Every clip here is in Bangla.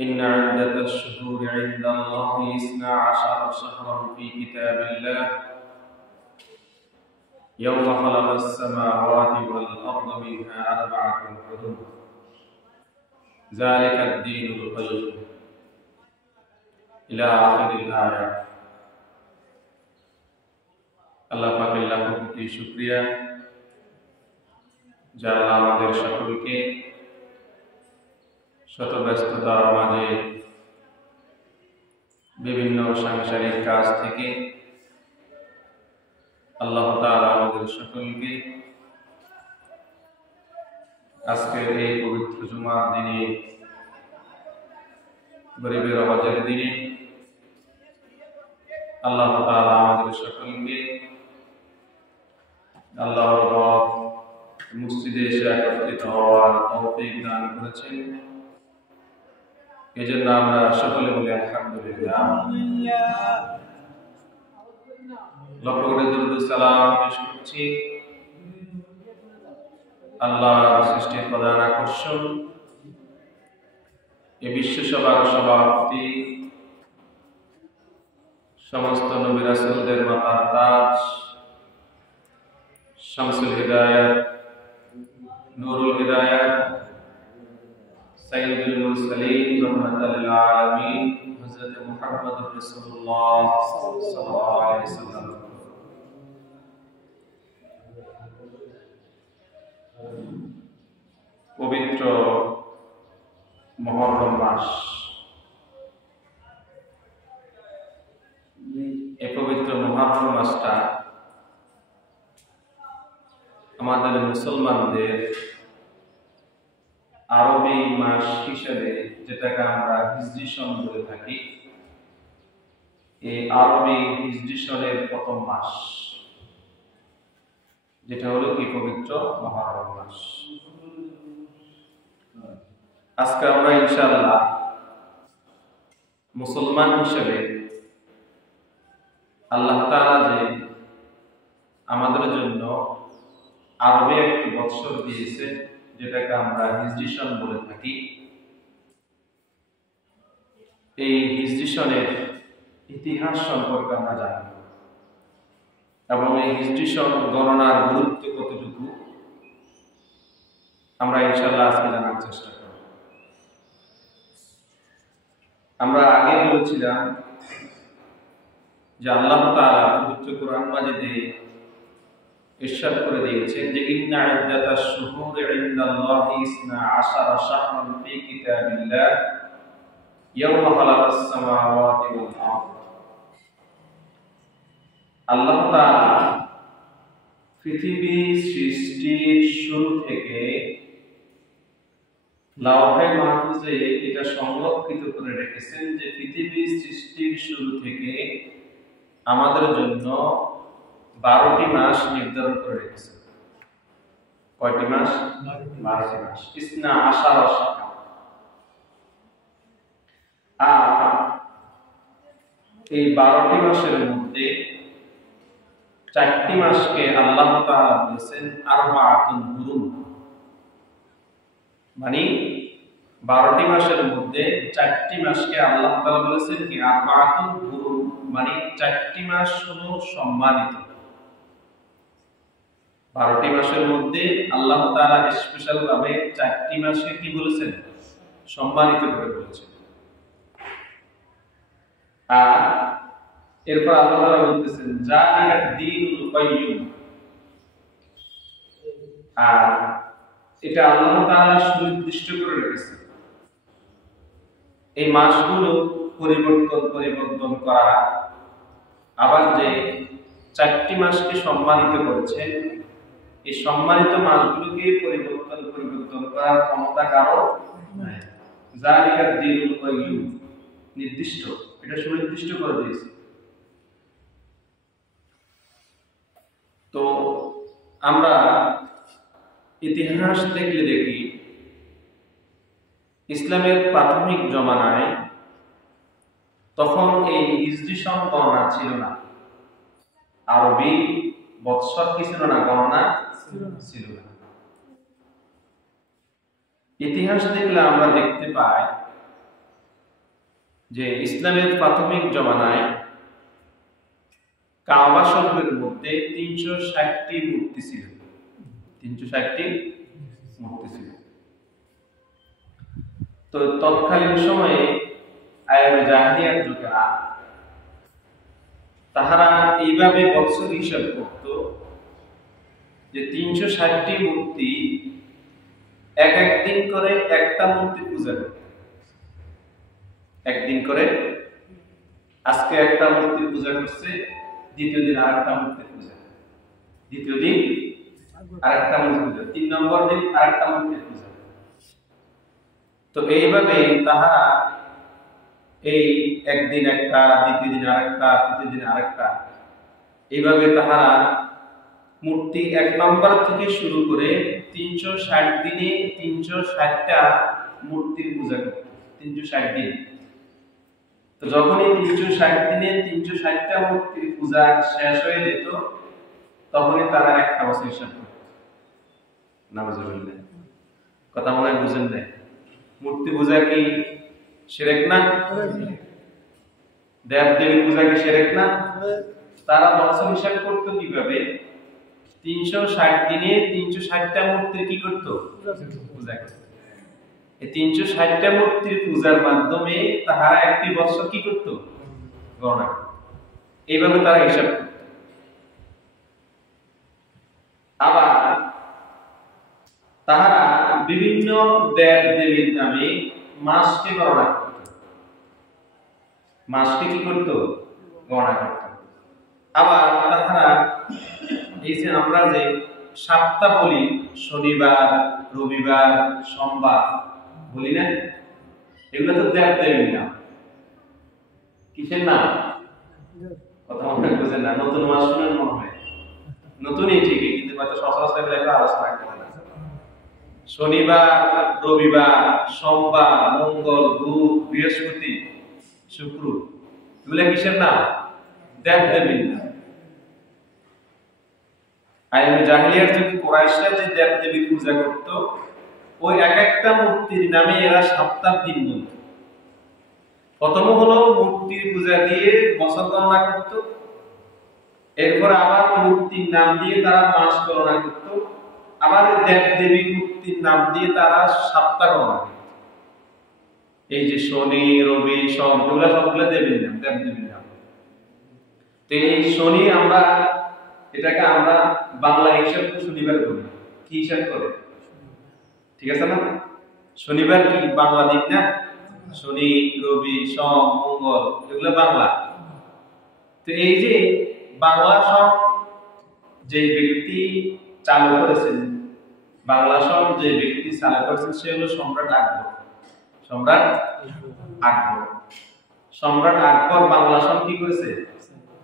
إن عدة الشهور عند الله 12 شهرا في كتاب الله يوم خلق السماوات والأرض منها 4 حرم ذلك الدين القيم إلى آخر الآية। আল্লাহ পাকের লাখ কোটি শুকরিয়া যারা আমাদের সকলকে শত ব্যস্ততার মাঝে বিভিন্ন সাংসারিক কাজ থেকে আল্লাহ তাআলা আমাদের সকলকে আজকের এই পবিত্র জুমার দিনে, গরিবের হজের দিনে আল্লাহ তাআলা আমাদের সকলকে আল্লাহর রব মসজিদে এসে একত্রিত হওয়ার তৌফিক দান করেছেন। এজন্য আমরা সকলে বলি আলহামদুলিল্লাহ। লক্ষ করে দুরূদ সালাম পেশ করছি আল্লাহর সৃষ্টির প্রধান আকর্ষণ, এই বিশ্ব সভার সভাপতি, সমস্ত নবী রাসূলদের মাথার তাজ, শামসুল হিদায়াত, নূরুল হিদায়াত, সাইয়্যিদুল মুরসালিন, রাহমাতাল লিল আলামিন, হযরত মুহাম্মদুর রাসূলুল্লাহ সাল্লাল্লাহু আলাইহি ওয়াসাল্লাম। পবিত্র মুহররম মাস, এই পবিত্র মুহররম মাসটা আমাদের মুসলমানদের আরবি মাস হিসেবে, যেটাকে আমরা হিজরি সন বলে থাকি, এই আরবি হিজরি সনের প্রথম মাস, যেটা হলো কি পবিত্র মুহররম মাস। আজকে আমরা ইনশাআল্লাহ মুসলমান হিসেবে আল্লাহ তাআলা যে আমাদের জন্য আরবি একটি বৎসর দিয়েছে, যেটাকে আমরা হিজরি সন বলে থাকি, এই হিজরি সনের ইতিহাস সম্পর্কে আমরা জানি এবং এই হিজরি সন গণনার গুরুত্ব কতটুকু আমরা ইনশাআল্লাহ আজকে জানার চেষ্টা করব। আমরা আগে বলেছিলাম যে আল্লাহ তাআলা পবিত্র কোরআন মাজিদে ইরশাদ করে দিয়েছেন যে ইন্না ইদ্দাতাশ শুহুরি ইনদাল্লাহি 12 শাহরান ফি কিতাবিল্লাহ ইয়াওমা খালাকাস সামাওয়াতি ওয়াল আরদ। আল্লাহ তাআলা পৃথিবী সৃষ্টির শুরু থেকে লাওহে মাহফুজে এটা সংরক্ষিত করে রেখেছেন যে পৃথিবী সৃষ্টির শুরু থেকে আমাদের জন্য 12টি মাস নির্ধারণ করে রেখেছেন। কয়টি মাস? 12টি মাস। ইসনা আশারা শাহরা। আর এই 12টি মাসের মধ্যে 4টি মাসকে আল্লাহ তাআলা বলেছেন আরবাআতুন হুরুম, মানে 12টি মাসের মধ্যে 4টি মাসকে আল্লাহ তাআলা বলেছেন কি আরবাআতুন হুরুম, মানে 4টি মাস হলো সম্মানিত। 12টি মাসের মধ্যে আল্লাহ তাআলা স্পেশাল ভাবে 4টি মাসকে কি বলেছেন? সম্মানিত করে বলেছেন। আর এরপর আল্লাহ তাআলা বলতেছেন জালিকাদ দীনুল কাইয়্যিম, আর এটা আল্লাহ তাআলা সুনির্দিষ্ট করে রেখেছেন। এই মাসগুলো পরিবর্তন করা আবার যে 4টি মাসকে সম্মানিত করেছেন, এই সম্মানিত মাসগুলোকে পরিবর্তন করার ক্ষমতা কারো নাই। যালিকা দ্বীনুল কাইয়্যুম, নির্দিষ্ট, এটা সুনির্দিষ্ট করে দিয়েছে। তো আমরা ইতিহাস দেখলে দেখি ইসলামের প্রাথমিক জমানায় তখন এই হিজরি সন গণনা ছিল না, আরবি বৎসর কি ছিল না, গণনা ছিল না। ইতিহাস দেখলে আমরা দেখতে পাই যে ইসলামের প্রাথমিক জমানায় কাবা শরীফের মধ্যে 360টি মূর্তি ছিল, 360টি মূর্তি ছিল। তো তৎকালীন সময়ে আয়ামে জাহিলিয়াত যুগে তাহারা এইভাবে বৎসর হিসাব করত যে 360টি মূর্তি এক একদিন করে একটা মূর্তি পূজা করত। একদিন করে আজকে একটা মূর্তি পূজা করছে, দ্বিতীয় দিন আরেকটা মূর্তি পূজা, দ্বিতীয় দিন আরেকটা মূর্তি পূজা, 3 নম্বর দিন আরেকটা মূর্তি পূজা। তো এইভাবে তাহারা এই একদিন একটা, দ্বিতীয় দিন আরেকটা, তৃতীয় দিন আরেকটা, এইভাবে তাহারা মূর্তি 1 নম্বর থেকে শুরু করে 360 দিনে 360টা মূর্তির পূজা করত। 360 দিন। তো যখনই 360 দিনে 360টা মূর্তির পূজা শেষ হয়ে যেত, তখনই তারা একটা বছর হিসাব করত। নাউজুবিল্লাহ, কথা মনে হয় বুঝেন না? মূর্তি পূজা কি শিরক না? দেব দেবী পূজা কি শিরক না? তারা বছর হিসাব করত কিভাবে? 360 দিনে 360টা মূর্তির কি করত? পূজা করত। এই 360টা মূর্তির পূজার মাধ্যমে তাহারা একটি বছর কি করত? গণনা করত। এইভাবে তারা হিসাব করত। আবার তাহারা বিভিন্ন দেব দেবীর নামে মাসকে গণনা করত। মাসকে কি করত? গণনা করত। আবার তাহারা এই যে আমরা যে সপ্তাহ বলি, শনিবার, রবিবার, সোমবার বলি না, এগুলো তো দেব দেবীর নাম। কিসের নাম? কথা মনে বুঝেন না? নতুন মাস শুনেন মনে হয়, নতুনই ঠিকই, কিন্তু হয়তো সচরাচর একটা আলোচনা করে না। শনিবার, রবিবার, সোমবার, মঙ্গল, বুধ, বৃহস্পতি, শুক্র, এগুলো কিসের নাম? দেব দেবীর নাম। আয়ামে জাহিলিয়াত যুগে কুরাইশরা যে দেব দেবীর পূজা করত, ওই এক একটা মূর্তির নামে এরা সপ্তাহ দিন বলত। প্রথম হলো মূর্তির পূজা দিয়ে বছর গণনা করত, এরপর আবার মূর্তির নাম দিয়ে তারা মাস গণনা করত, আবার দেব দেবীর মূর্তির নাম দিয়ে তারা সপ্তাহ গণনা করত। এই যে শনি, রবি, সোম, এগুলো সবগুলো দেবীর নাম, দেব দেবীর নাম। তো এই শনি আমরা এটাকে আমরা বাংলা হিসাব শনিবার বলি। কি হিসাব করে? ঠিক আছে না? শনিবার কি বাংলা দিন না? শনি, রবি, সোম, মঙ্গল, এগুলো বাংলা। তো এই যে বাংলা সন যে ব্যক্তি চালু করেছেন, বাংলা সন যে ব্যক্তি চালু করেছেন, সে হলো সম্রাট আকবর। সম্রাট আকবর। সম্রাট আকবর বাংলা সন কি করেছে?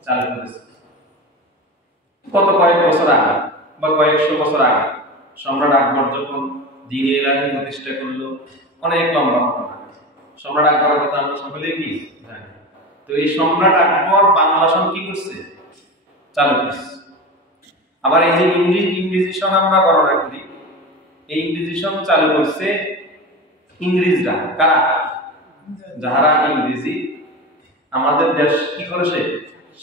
চালু করেছে। কয়েক বছর আগে বা কয়েকশো বছর আগে সম্রাট আকবর যখন দ্বীন ইলাহি প্রতিষ্ঠা করলো, অনেক লম্বা ঘটনা। সম্রাট আকবরের কথা আমরা সকলেই কি জানি। তো এই সম্রাট আকবর বাংলা সন কি করছে? চালু করছে। আবার এই যে ইংরেজি সন আমরা গণনা করি, এই ইংরেজি সন চালু করছে ইংরেজরা। কারা? যারা ইংরেজি আমাদের দেশ কি করেছে?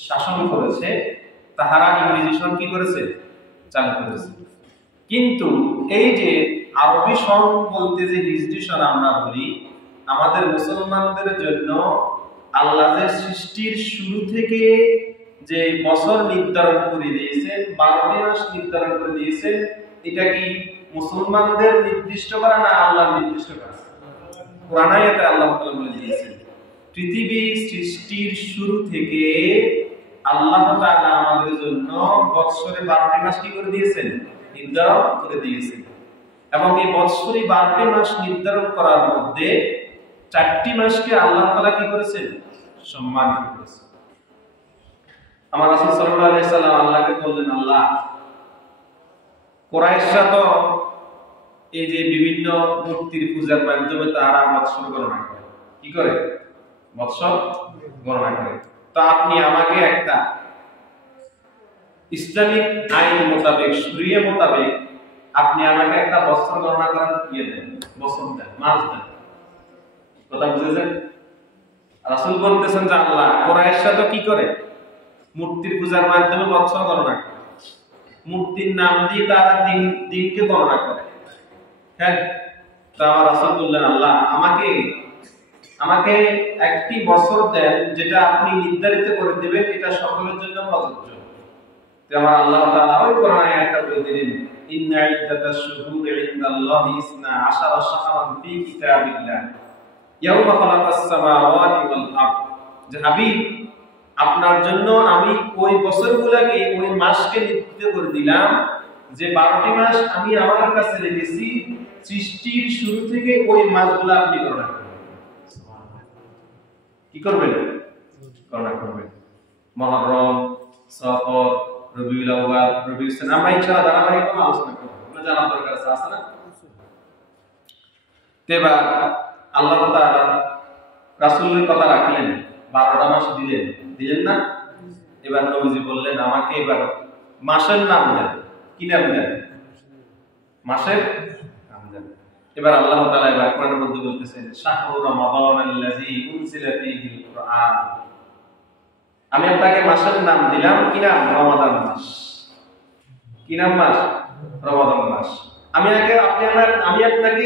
শাসন করেছে, তাহারা ইংরেজি সন কি করেছে? চালু করেছে। কিন্তু এই যে আরবি সন বলতে যে হিজরি সন আমরা বলি, আমাদের মুসলমানদের জন্য আল্লাহ যে সৃষ্টির শুরু থেকে যে বছর নির্ধারণ করে দিয়েছেন, 12টি মাস নির্ধারণ করে দিয়েছেন, এটা কি মুসলমানদের নির্দিষ্ট করা না আল্লাহ নির্দিষ্ট করা? কোরআনে এটা আল্লাহ তাআলা বলে দিয়েছেন, পৃথিবী সৃষ্টির শুরু থেকে আল্লাহ তাআলা আমাদের জন্য বৎসরে 12টি মাস কি করে দিয়েছেন, নির্ধারণ করে দিয়েছেন। এবং এই বৎসরে 12টি মাস নির্ধারণ করার মধ্যে 4টি মাসকে আল্লাহ তাআলা কি করেছেন, সম্মানিত করেছেন। আমার রাসূল সাল্লাল্লাহু আলাইহি সাল্লাম আল্লাহকে বললেন, আল্লাহ, কুরাইশরা তো এই যে বিভিন্ন মূর্তির পূজার মাধ্যমে তারা বৎসর গণনা করে, কি করে বৎসর গণনা করে। তো আপনি আমাকে একটা ইসলামিক আইন মোতাবেক, শরিয়া মোতাবেক আপনি আমাকে একটা বৎসর গণনা করার দিয়ে দেন, বছর দেন, মাস দেন। কথা বুঝেছেন? রাসূল বলতেছেন যে আল্লাহ, কুরাইশরা তো কি করে, মূর্তির পূজার মাধ্যমে বৎসর গণনা করে, মূর্তির নাম দিয়ে তারা দিনকে গণনা করে। হ্যাঁ, তো আমার রাসূল বললেন, আল্লাহ, আমাকে একটি বছর দেন যেটা আপনি নির্ধারিত করে দিবেন, এটা সকলের জন্য প্রযোজ্য। তো আমার আল্লাহ তাআলা ওই কোরআন আয়াতটা বলে দিলেন, ইন্না ইদ্দাতাশ শুহুরি ইনদাল্লাহি 12 শাহরান ফি কিতাবিল্লাহ ইয়াওমা খালাকাস সামাওয়াতি ওয়াল আরদ। যে হাবিব, আপনার জন্য আমি ওই বছরগুলোকে, ওই মাসকে নির্ধারিত করে দিলাম যে 12টি মাস আমি আমার কাছে রেখেছি, সৃষ্টির শুরু থেকে ওই মাসগুলো আপনি গণনা করবেন। কি করবেন? গণনা করবেন। মুহররম, সফর, রবিউল আউয়াল, রবিউল সানি, আমরা ইনশাআল্লাহ ধারাবাহিকভাবে আলোচনা করব। আপনারা জানার দরকার আছে না? তেবা আল্লাহ তাআলা রাসূলের কথা রাখলেন, 12টা মাস দিলেন না? এবার নবীজি বললেন, আমাকে এবার মাসের নাম দেন। কি নাম দেন? মাসের নাম দেন। এবার আল্লাহ তাআলা এবার কোরআনের মধ্যে বলতেছেন, শাহরু রমাদানাল্লাযী উনজিলা ফীহিল কুরআন। আমি আপনাকে মাসের নাম দিলাম, কি নাম? রমাদান মাস। কি নাম মাস? রমাদান মাস। আমি আপনাকে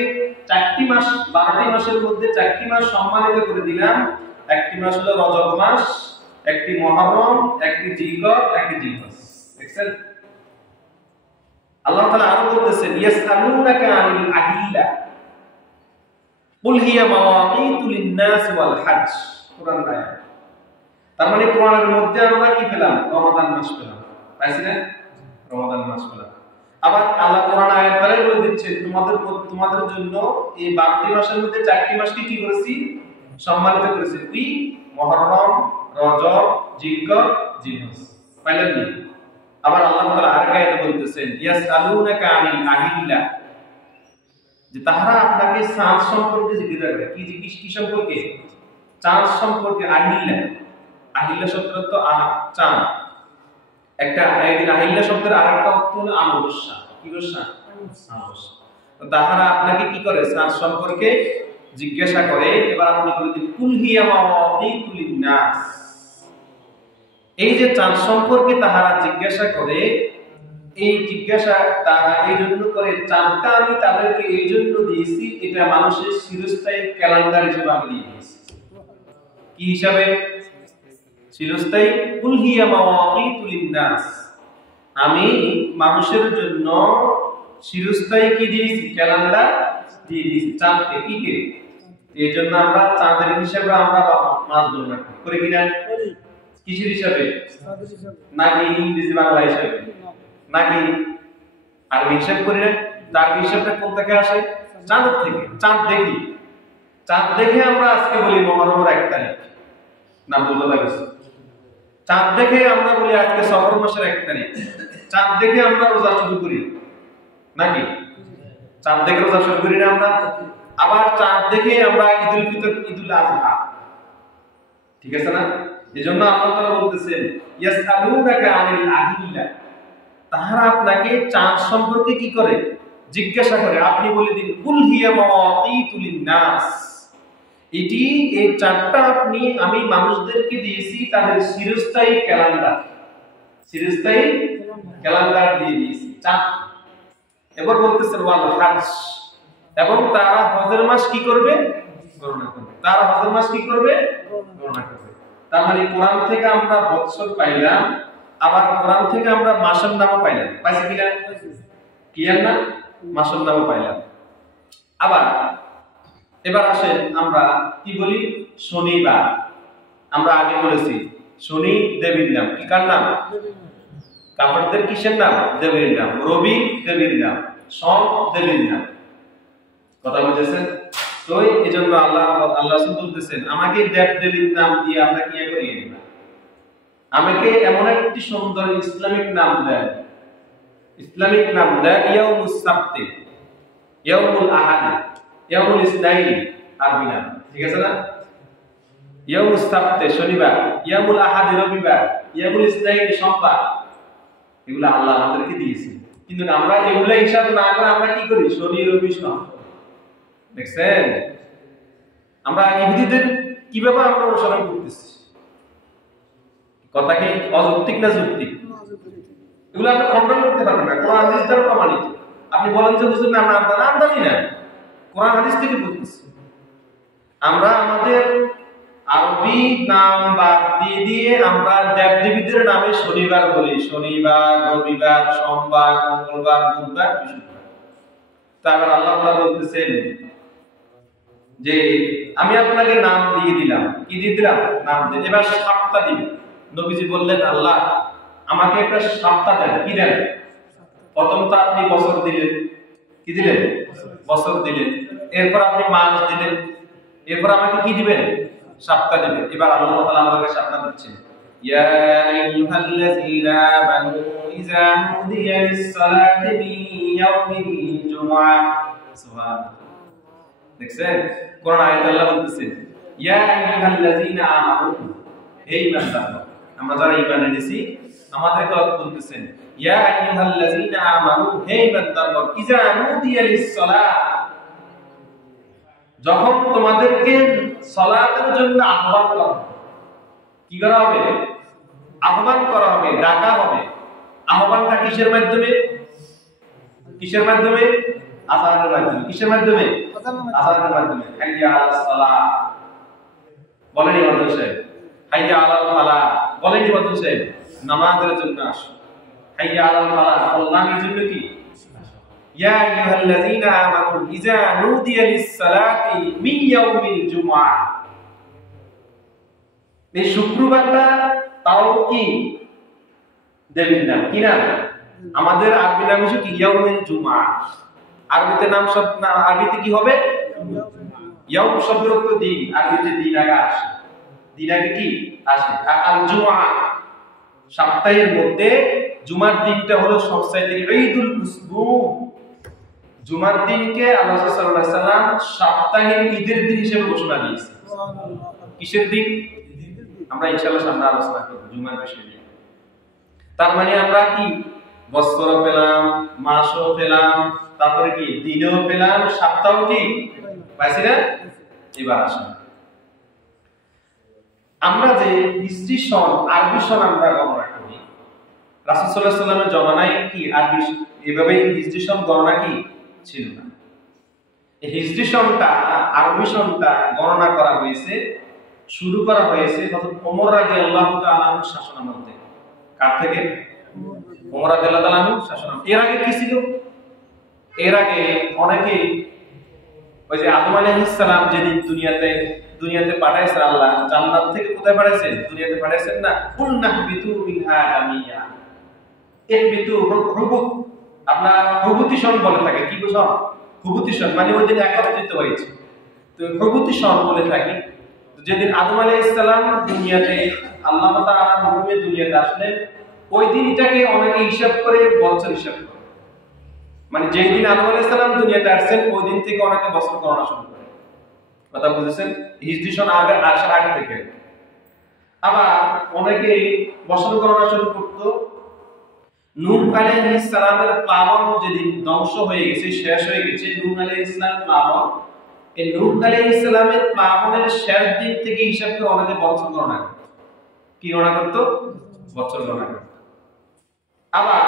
4টি মাস, 12টি মাসের মধ্যে 4টি মাস সম্মানিত করে দিলাম। একটি মাস হলো রজব মাস, একটি মুহররম, একটি জিলকদ, একটি জিলহজ। দেখছেন? আল্লাহ তাআলা আরো বলতেছেন, ইয়াসআলুনাকা আনিল আহিল্লা কুল হিয়া মাওয়াকিতু লিন-নাস ওয়াল হজ। কোরআন আয়াত। তার মানে কোরআনের মধ্যে আমরা কি পেলাম? রমাদান মাস পেলাম। পাইছি না? রমাদান মাস পেলাম। আবার আল্লাহ কোরআন আয়াত দ্বারা বলে দিচ্ছেন, তোমাদের জন্য এই 12টি মাসের মধ্যে 4টি মাসকে কি করেছি? সম্মানিত করেছি। কি? মুহররম, রজব, জিলকদ, জিলহজ। পাইলেন না? আবার আল্লাহ তাআলা আরেক আয়াতে বলতেছেন, ইয়াসআলুনাকা আনিল আহিল্লা, যে তারা আপনাকে চাঁদ সম্পর্কে জিজ্ঞাসা করে। কি সম্পর্কে? চাঁদ সম্পর্কে। আহিল্লা, আহিল্লা শব্দের অর্থ চাঁদ। একটা আহিল্লা শব্দের আরেকটা অর্থ হলো আমাবস্যা। কি বর্ষা? আমাবস্যা। তো তারা আপনাকে কি করে? চাঁদ সম্পর্কে জিজ্ঞাসা করে। এবার আপনি বলে দিন, কুল হিয়া মাওয়াকিতু লিন-নাস। এই যে চাঁদ সম্পর্কে তাহারা জিজ্ঞাসা করে, এই জিজ্ঞাসা তারা এই জন্য করে, চাঁদটা আমি তাদেরকে এই জন্য দিয়েছি, এটা মানুষের চিরস্থায়ী ক্যালেন্ডার হিসেবে আমি দিয়ে দিয়েছি। কি হিসাবে? চিরস্থায়ী। কুল হিয়া মাওয়াকিতু লিন-নাস, আমি মানুষের জন্য চিরস্থায়ী কি দিয়েছি? ক্যালেন্ডার দিয়ে দিয়েছি। চাঁদকে কি কে? এই জন্য আমরা চাঁদের হিসাবে আমরা মাস গণনা করি কিনা? কিসের হিসাবে? নাকি ইংরেজি বাংলা হিসাবে? নাকি আরবি হিসাব করি না? তার হিসাবটা কোন থেকে আসে? চাঁদ থেকে। চাঁদ দেখি, চাঁদ দেখে আমরা আজকে বলি মুহররমের 1 তারিখ, না বলতে লাগছে। চাঁদ দেখে আমরা বলি আজকে সফর মাসের 1 তারিখ। চাঁদ দেখে আমরা রোজা শুরু করি নাকি? চাঁদ দেখে রোজা শুরু করি না আমরা? আবার চাঁদ দেখে আমরা ঈদুল ফিতর, ঈদুল আযহা, ঠিক আছে না? এজন্য আল্লাহ তাআলা বলতেছেন, ইয়াসআলুনাকা আনিল আহিল্লা, তাহারা আপনাকে চাঁদ সম্পর্কে কি করে? জিজ্ঞাসা করে। আপনি বলে দিন, কুল হিয়া মাওয়াকিতু লিন-নাস, এটি, এই চাঁদটা আমি মানুষদেরকে দিয়েছি তাদের চিরস্থায়ী ক্যালেন্ডার, চিরস্থায়ী ক্যালেন্ডার দিয়ে দিয়েছি চাঁদ। এবার বলতেছেন ওয়াল হজ, এবং তারা হজের মাস কি করবে? গণনা করবে। তারা হজের মাস কি করবে? গণনা করবে। তার মানে কোরআন থেকে আমরা বৎসর পাইলাম, আবার কোরআন থেকে আমরা মাসের নামও পাইলাম। পাইছি কিনা? ক্লিয়ার না? মাসের নামও পাইলাম। আবার এবার আসেন আমরা কি বলি? শনিবার। আমরা আগে বলেছি শনি দেবীর নাম। কি কার নাম? কাফেরদের কিসের নাম? দেবীর নাম। রবি দেবীর নাম, সোম দেবীর নাম। কথা বুঝেছেন? তো এই জন্য আল্লাহ রাসূল বলতেছেন, আমাকে দেব দেবীর নাম দিয়ে আমরা কি করি না, আমাকে এমন একটি সুন্দর ইসলামিক নাম দেন, ইসলামিক নাম দেন ইয়াউমুস সাবতি, ইয়াউমুল আহাদ, ইয়াউমুল ইসনাইন, আরবি নাম। ঠিক আছে না? ইয়াউমুস সাবতি শনিবার, ইয়াউমুল আহাদ রবিবার, ইয়াউমুল ইসনাইন সোমবার। এগুলো আল্লাহ আমাদেরকে দিয়েছেন, কিন্তু আমরা এগুলো হিসাব না করে আমরা কি করি? শনি রবি সোম। দেখছেন আমরা ইহুদিদের কিভাবে আমরা অনুসরণ করতেছি? কথা কি অযৌক্তিক না যৌক্তিক? এগুলো আপনি খণ্ডন করতে পারবেন না, কোরআন হাদিস দ্বারা প্রমাণিত। আপনি বলেন যে হুজুর না, আমরা আমদানি না, কোরআন হাদিস থেকে বলতেছি। আমরা আমাদের আরবি নাম বাদ দিয়ে দিয়ে আমরা দেবদেবীদের নামে শনিবার বলি, শনিবার, রবিবার, সোমবার, মঙ্গলবার, বুধবার, বৃহস্পতিবার। তারপর আল্লাহ তাআলা বলতেছেন যে আমি আপনাকে নাম দিয়ে দিলাম। কি দিয়ে দিলাম? নাম দিয়ে। এবার সপ্তাহ দিবেন। নবীজি বললেন, আল্লাহ আমাকে একটা সপ্তাহ দেন। কি দেন? প্রথম তো আপনি বছর দিলেন। কি দিলেন? বছর দিলেন। এরপর আপনি মাস দিলেন। এরপর আমাকে কি দিবেন? সপ্তাহ দিবেন। এবার আল্লাহ তাআলা আমাদেরকে সপ্তাহ দিচ্ছেন। ইয়া আইয়ুহাল্লাযীনা আমানু ইযা নুদিয়া লিস-সালাতি মিন ইয়াউমিল জুমআহ। সুবহানাল্লাহ। দেখছেন কোরআন আয়াতে আল্লাহ বলতেছেন, ইয়া আইয়ুহাল্লাযীনা আমানু, হে ঈমানদাররা। আমরা যারা ঈমান এনেছি আমাদেরকে আল্লাহ বলতেছেন, ইয়া আইয়ুহাল্লাযীনা আমানু, হে ঈমানদাররা, ইযা নুদিয়া লিস-সালাত, যখন তোমাদেরকে সালাতের জন্য আহ্বান করা হবে। কি করা হবে? আহ্বান করা হবে, ডাকা হবে। আহ্বানটা কিসের মাধ্যমে? কিসের মাধ্যমে? আযানের মাধ্যমে। কিসের মাধ্যমে? আযানের মাধ্যমে। হাইয়া আলাস সালাহ বলেন ইমাম সাহেব। হাইয়া আলাল ফালাহ বলেন ইমাম সাহেব। নামাজের জন্য আসো। হাইয়া আলাল ফালাহ কল্যাণের জন্য কি? ইয়া আইয়ুহাল্লাযীনা আমানু ইযা নুদিয়া লিস-সালাতি মিন ইয়াউমিল জুমআহ। এই শুক্রবারটা তাও কি দেবীর নাম। কি নাম? আমাদের আরবি নাম হচ্ছে কি? ইয়াউমুল জুমআহ। আরবিতে নাম শব্দ, আরবিতে কি হবে? ইয়াউম শব্দের অর্থ দিন। আরবিতে দিন আগে আসে, দিন আগে কি আসে? আল জুমআহ, সপ্তাহের মধ্যে জুমার দিনটা হলো সবচাইতে ঈদুল উসবু। জুমার দিনকে আল্লাহ সাল্লাল্লাহু আলাইহি সাল্লাম সপ্তাহের ঈদের দিন হিসেবে ঘোষণা দিয়েছেন। কিসের দিন? আমরা ইনশাআল্লাহ সামনে আলোচনা করব জুমার বিষয় নিয়ে। তার মানে আমরা কি বছরও পেলাম, মাসও পেলাম, তারপরে কি দিনও পেলাম, সপ্তাহও কি পাইছি না? এবার আসেন আমরা যে হিজরি সন, আরবি সন আমরা গণনা করি। রাসূল সাল্লাল্লাহু আলাইহি সাল্লামের জমানায় কি আরবি এভাবে হিজরি সন গণনা কি ছিল না। এই হিজরি সনটা, আরবি সনটা গণনা করা হয়েছে, শুরু করা হয়েছে হযরত ওমর রাদিয়াল্লাহু তাআলা আনহুর শাসনামলে। কার থেকে? ওমর রাদিয়াল্লাহু তাআলা আনহুর শাসনামলে। এর আগে কি ছিল? এর আগে অনেকেই ওই যে আদম আলাইহিস সালাম যেদিন দুনিয়াতে পাঠাইছেন আল্লাহ, জান্নাত থেকে কোথায় পাঠাইছেন? দুনিয়াতে পাঠাইছেন না? কুলনাহবিতু মিনহা জামিয়া। ইহবিতু হুবুত, আপনার হুবুতি সন বলে থাকে। কি বুঝাও? হুবুতি সন মানে ওই দিন একত্রিত হয়েছে, তো হুবুতি সন বলে থাকি। যেদিন আদম আলাইহিস সালাম দুনিয়াতে, আল্লাহ তাআলার হুকুমে দুনিয়াতে আসলেন, ওই দিনটাকে অনেকে হিসাব করে বছর হিসাব করে। মানে যেই দিন আদম আলাইহিস সালাম দুনিয়াতে আসছেন ওই দিন থেকে অনেকে বছর গণনা শুরু করে। কথা বুঝেছেন? হিজরি সন আগে আসার আগে থেকে। আবার অনেকে বছর গণনা শুরু করত নূহ আলাইহিস সালামের প্লাবন যেদিন ধ্বংস হয়ে গেছে, শেষ হয়ে গেছে, নূহ আলাইহিস সালাম প্লাবন, এই নূহ আলাইহিস সালামের প্লাবনের শেষ দিন থেকে হিসাব করে অনেকে বছর গণনা করত। কি গণনা করত? বছর গণনা করত। আবার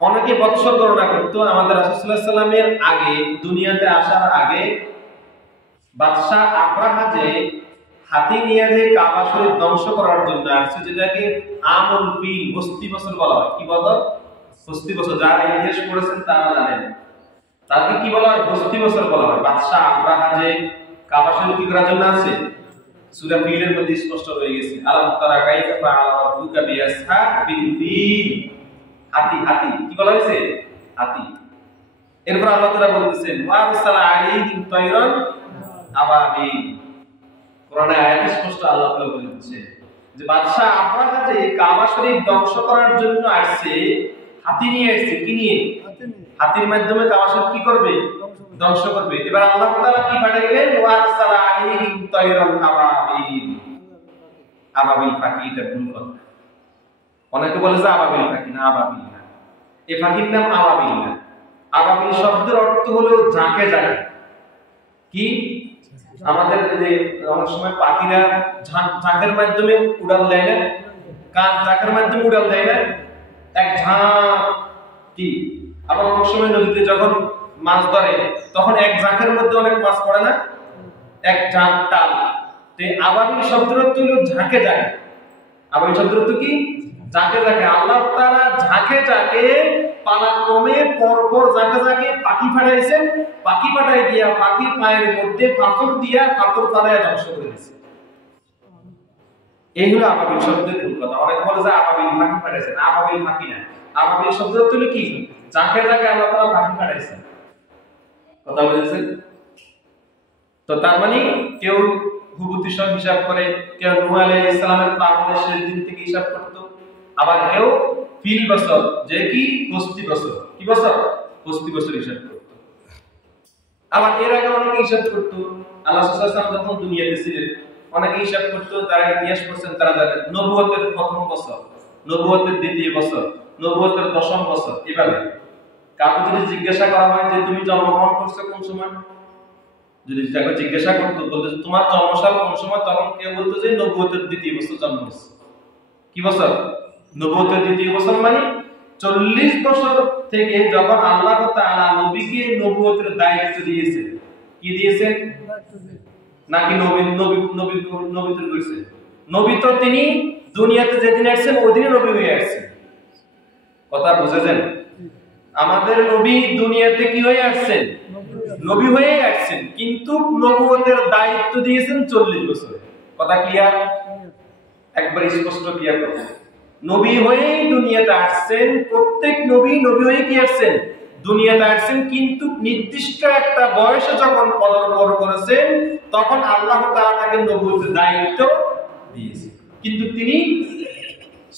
অনেকে বছর গণনা করত আমাদের রাসূল সাল্লাল্লাহু আলাইহি সাল্লামের আগে, দুনিয়াতে আসার আগে বাদশা আব্রাহা যে হাতি নিয়ে যে কাবা শরীফ ধ্বংস করার জন্য আসছে, যেটাকে আমুল ফিল, বস্তি বছর বলা হয়। কি বলা হয়? বস্তি বছর। যারা ইতিহাস পড়েছেন তারা জানেন তাকে কি বলা হয়? বস্তি বছর বলা হয়। বাদশা আব্রাহা যে কাবা শরীফ কি করার জন্য আসছে? সূরা ফিলের মধ্যে স্পষ্ট হয়ে গেছে, আলাম তারা কাইফা ফাআলা রাব্বুকা বিআসহাবিল ফিল। হাতি, হাতি কি বলা হয়েছে? হাতি। এরপর আল্লাহ তাআলা বলতেছেন ওয়া আরসালা আলাইহিম তায়রান আবাবিল। কোরআনে আয়াত স্পষ্ট আল্লাহ তাআলা বলে দিচ্ছেন যে বাদশা আবরাহা যে কাবা শরীফ ধ্বংস করার জন্য আসছে, হাতি নিয়ে আসছে। কি নিয়ে? হাতির মাধ্যমে কাবা শরীফ কি করবে? ধ্বংস করবে। এবার আল্লাহ তাআলা কি পাঠাইলেন? ওয়া আরসালা আলাইহিম তায়রান আবাবিল। আবাবিল পাখি, এটা ভুল কথা। অনেকে বলে যে আবাবিল পাখি, না আবাবিল না, এই পাখির নাম আবাবিল না। আবাবিল শব্দের অর্থ হলো ঝাঁকে ঝাঁকে। কি? আমাদের যে অনেক সময় পাখিরা ঝাঁকের মাধ্যমে উড়াল দেয় না, ঝাঁকের মাধ্যমে উড়াল দেয় না, এক ঝাঁক। কি? আবার অনেক সময় নদীতে যখন মাছ ধরে তখন এক ঝাঁকের মধ্যে অনেক মাছ পড়ে না, এক ঝাঁক টাল। তো আবাবিল শব্দের অর্থ হলো ঝাঁকে ঝাঁকে। আবাবিল শব্দের অর্থ কি? ঝাঁকে ঝাঁকে। আল্লাহ তাআলা ঝাঁকে ঝাঁকে পালাক্রমে পরপর ঝাঁকে ঝাঁকে পাখি পাঠাইছেন। পাখি পাঠাই দিয়া পাখির পায়ের মধ্যে পাথর দিয়া পাথর ফালাইয়া ধ্বংস করে দিয়েছে। এই হলো আবাবিল শব্দের ভুল কথা। অনেকে বলে যে আবাবিল পাখি পাঠাইছেন, আবাবিল পাখি না। আবাবিল শব্দের অর্থ হলো কি? ঝাঁকে ঝাঁকে আল্লাহ তাআলা পাখি পাঠাইছেন। কথা বুঝেছেন? তো তার মানে কেউ হুবুতি সব হিসাব করে, কেউ নূহ আলাইহিস সালামের প্লাবনের শেষ দিন থেকে হিসাব করত, আবার কেউ ফিল বছর, যে কি 35 বছর। কি বছর? 35 বছর হিসাব করত। আবার এর আগে অনেকে হিসাব করত। আল্লাহ সাল্লাল্লাহু আলাইহি ওয়াসাল্লাম যখন দুনিয়াতে ছিলেন অনেকে হিসাব করত, তারা ইতিহাস পড়ছেন, তারা জানেন নবুয়তের প্রথম বছর, নবুয়তের দ্বিতীয় বছর, নবুয়তের দশম বছর। এভাবে কাউকে যদি জিজ্ঞাসা করা হয় যে তুমি জন্মগ্রহণ করছো কোন সময়, যদি তাকে জিজ্ঞাসা করতো, বলতো তোমার জন্মসাল কোন সময়, তখন কেউ বলতো যে নবুয়তের দ্বিতীয় বছর জন্ম হয়েছে। কি বছর? নবুয়তের দ্বিতীয় বছর মানে 40 বছর থেকে যখন আল্লাহ তাআলা নবীকে নবুয়তের দায়িত্ব দিয়েছেন। কি দিয়েছেন? নাকি নবী করেছেন? নবী তো তিনি দুনিয়াতে যেদিন আসছেন ওই দিনই নবী হয়ে আসছেন। কথা বুঝেছেন? আমাদের নবী দুনিয়াতে কি হয়ে আসছেন? নবী হয়ে আসছেন, কিন্তু নবুয়তের দায়িত্ব দিয়েছেন 40 বছর। কথা ক্লিয়ার? একবার স্পষ্ট ক্লিয়ার করতে, নবী হয়েই দুনিয়াতে আসছেন। প্রত্যেক নবী নবী হয়ে কি আসছেন? দুনিয়াতে আসছেন, কিন্তু নির্দিষ্ট একটা বয়সে যখন পদার্পণ করেছেন তখন আল্লাহ তাআলা তাকে নবুয়তের দায়িত্ব দিয়েছেন, কিন্তু তিনি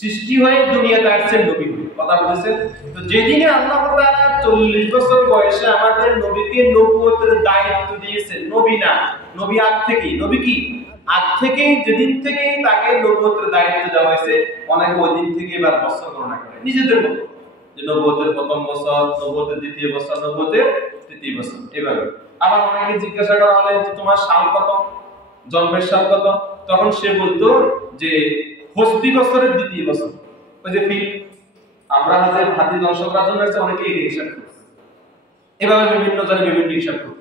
সৃষ্টি হয়ে দুনিয়াতে আসছেন নবী হয়ে। কথা বুঝেছেন? তো যেদিনে আল্লাহ তাআলা 40 বছর বয়সে আমাদের নবীকে নবুয়তের দায়িত্ব দিয়েছেন, নবী না, নবী আগ থেকেই, নবী কি আগ থেকেই, যেদিন থেকেই তাকে নবুয়তের দায়িত্ব দেওয়া হয়েছে, অনেকে ওই দিন থেকে এবার বছর গণনা করে নিজেদের মতো, যে নবুয়তের প্রথম বছর, নবুয়তের দ্বিতীয় বছর, নবুয়তের তৃতীয় বছর, এভাবে। আবার অনেকে জিজ্ঞাসা করা হলে যে তোমার সাল কত, জন্মের সাল কত, তখন সে বলতো যে 35 বছরের দ্বিতীয় বছর। ওই যে ফিল আমরা যে হাতি ধ্বংস করার জন্য আছে, অনেকে এই হিসাব করছে। এভাবে বিভিন্ন জনে বিভিন্ন হিসাব করত,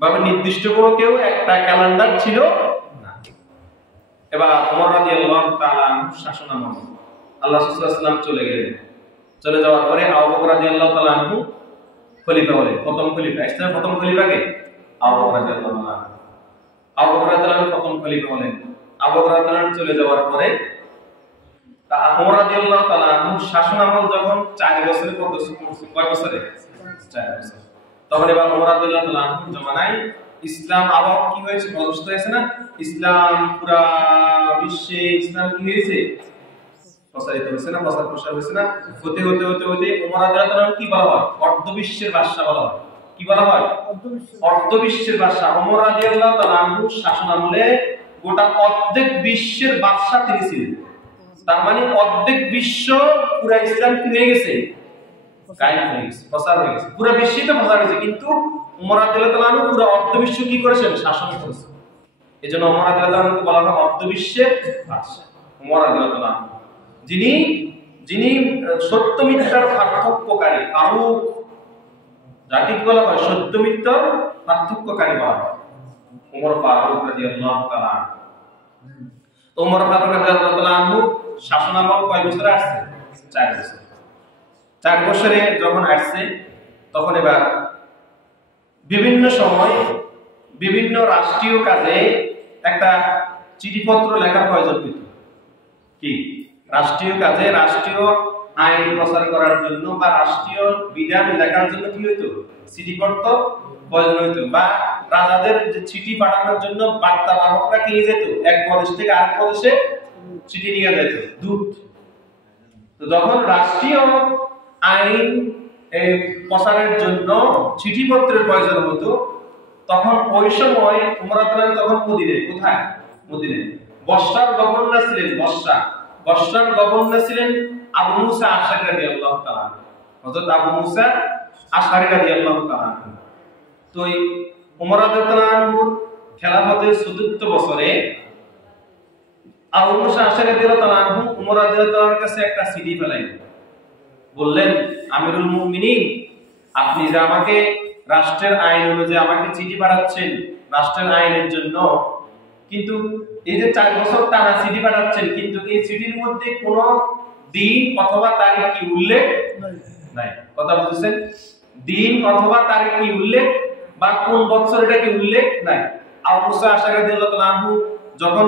ভাবে নির্দিষ্ট কোনো কেউ একটা ক্যালেন্ডার ছিল না। এবার ওমর রাদিয়াল্লাহু তাআলা শাসনামল, আল্লাহ সাল্লাল্লাহু আলাইহি ওয়াসাল্লাম চলে গেলেন। চলে যাওয়ার পরে আবু বকর রাদিয়াল্লাহু তাআলা আনহু খলিফা হলেন, প্রথম খলিফা। ইসলামের প্রথম খলিফা কে? আবু বকর রাদিয়াল্লাহু তাআলা। আবু বকর রাদিয়াল্লাহু আনহু প্রথম খলিফা হলেন। আবু বকর রাদিয়াল্লাহু আনহু চলে যাওয়ার পরে ওমর রাদিয়াল্লাহু তাআলা আনহু শাসনামল যখন 4 বছরে করতেছে, কয় বছরে? 4 বছর। তখন এবার ওমর রাদিয়াল্লাহু তাআলা আনহু জমানায় ইসলাম আবার কি হয়েছে? প্রতিষ্ঠিত হয়েছে না? ইসলাম পুরা বিশ্বে ইসলাম কি হয়েছে? প্রসারিত হয়েছে না? প্রসার হয়েছে না? হতে হতে হতে হতে ওমর রাদিয়াল্লাহু তাআলা কি বলা হয়? অর্ধবিশ্বের বাদশা বলা হয়। কি বলা হয়? অর্ধবিশ্বের বাদশা। ওমর রাদিয়াল্লাহু তাআলা আনহু শাসনামলে গোটা অর্ধেক বিশ্বের বাদশা তিনি ছিলেন। তার মানে অর্ধেক বিশ্ব পুরা ইসলাম কি হয়ে গেছে? কায়েম হয়ে গেছে, প্রসার হয়ে গেছে, পুরা বিশ্বে প্রসার হয়েছে। কিন্তু ওমর রাদিয়াল্লাহু তাআলা আনহু পুরা অর্ধবিশ্ব কি করেছেন? শাসন করেছেন। এজন্য ওমর রাদিয়াল্লাহু তাআলা আনহুকে বলা হয় অর্ধবিশ্বের বাদশা। ওমর রাদিয়াল্লাহু তাআলা আনহু যিনি সত্য মিথ্যার পার্থক্যকারী, ফারুক, যাকে বলা হয় সত্য মিথ্যার পার্থক্যকারী বলা হয়, ওমর ফারুক রাদিয়াল্লাহু তাআলা আনহু। ওমর ফারুক রাদিয়াল্লাহু তাআলা আনহু শাসনামল কয় বছরে আসছে? 4 বছর। 4 বছরে যখন আসছে তখন এবার বিভিন্ন সময় বিভিন্ন রাষ্ট্রীয় কাজে একটা চিঠিপত্র লেখার প্রয়োজন হইত কি রাষ্ট্রীয় কাজে রাষ্ট্রীয় আইন প্রচার করার জন্য বা রাষ্ট্রীয় বিধান লেখার জন্য কি হইতো চিঠিপত্র প্রয়োজন হইতো বা রাজাদের যে চিঠি পাঠানোর জন্য বার্তাবাহকরা কে যেত এক প্রদেশ থেকে আরেক প্রদেশে চিঠি নিয়ে যেত দূত তো যখন রাষ্ট্রীয় আইন প্রচারের জন্য চিঠিপত্রের প্রয়োজন হতো তখন ওই সময় উমর রাদিয়াল্লাহু তখন মদিনায় কোথায় মদিনায় বসরার গভর্নর ছিলেন বসরার গভর্নর ছিলেন আবু মুসা আশআরী রাদিয়াল্লাহু তাআলা হযরত আবু মুসা আশআরী রাদিয়াল্লাহু তাআলা তো এই উমর রাদিয়াল্লাহু খেলাফতের চতুর্থ বছরে আবু মুসা আশআরী রাদিয়াল্লাহু উমর রাদিয়াল্লাহুর কাছে একটা চিঠি ফেলাইলেন বললেন আমিরুল মুমিনিন আপনি যে আমাকে রাষ্ট্রের আইন অনুযায়ী আমাকে চিঠি পাঠাচ্ছেন রাষ্ট্রের আইনের জন্য কিন্তু এই যে 4 বছর টানা চিঠি পাঠাচ্ছেন কিন্তু এই চিঠির মধ্যে কোনো দিন অথবা তারিখ কি উল্লেখ নাই কথা বুঝছেন দিন অথবা তারিখ কি উল্লেখ বা কোন বছর এটা কি উল্লেখ নাই আবু মুসা আশআরী রাদিয়াল্লাহু আনহু যখন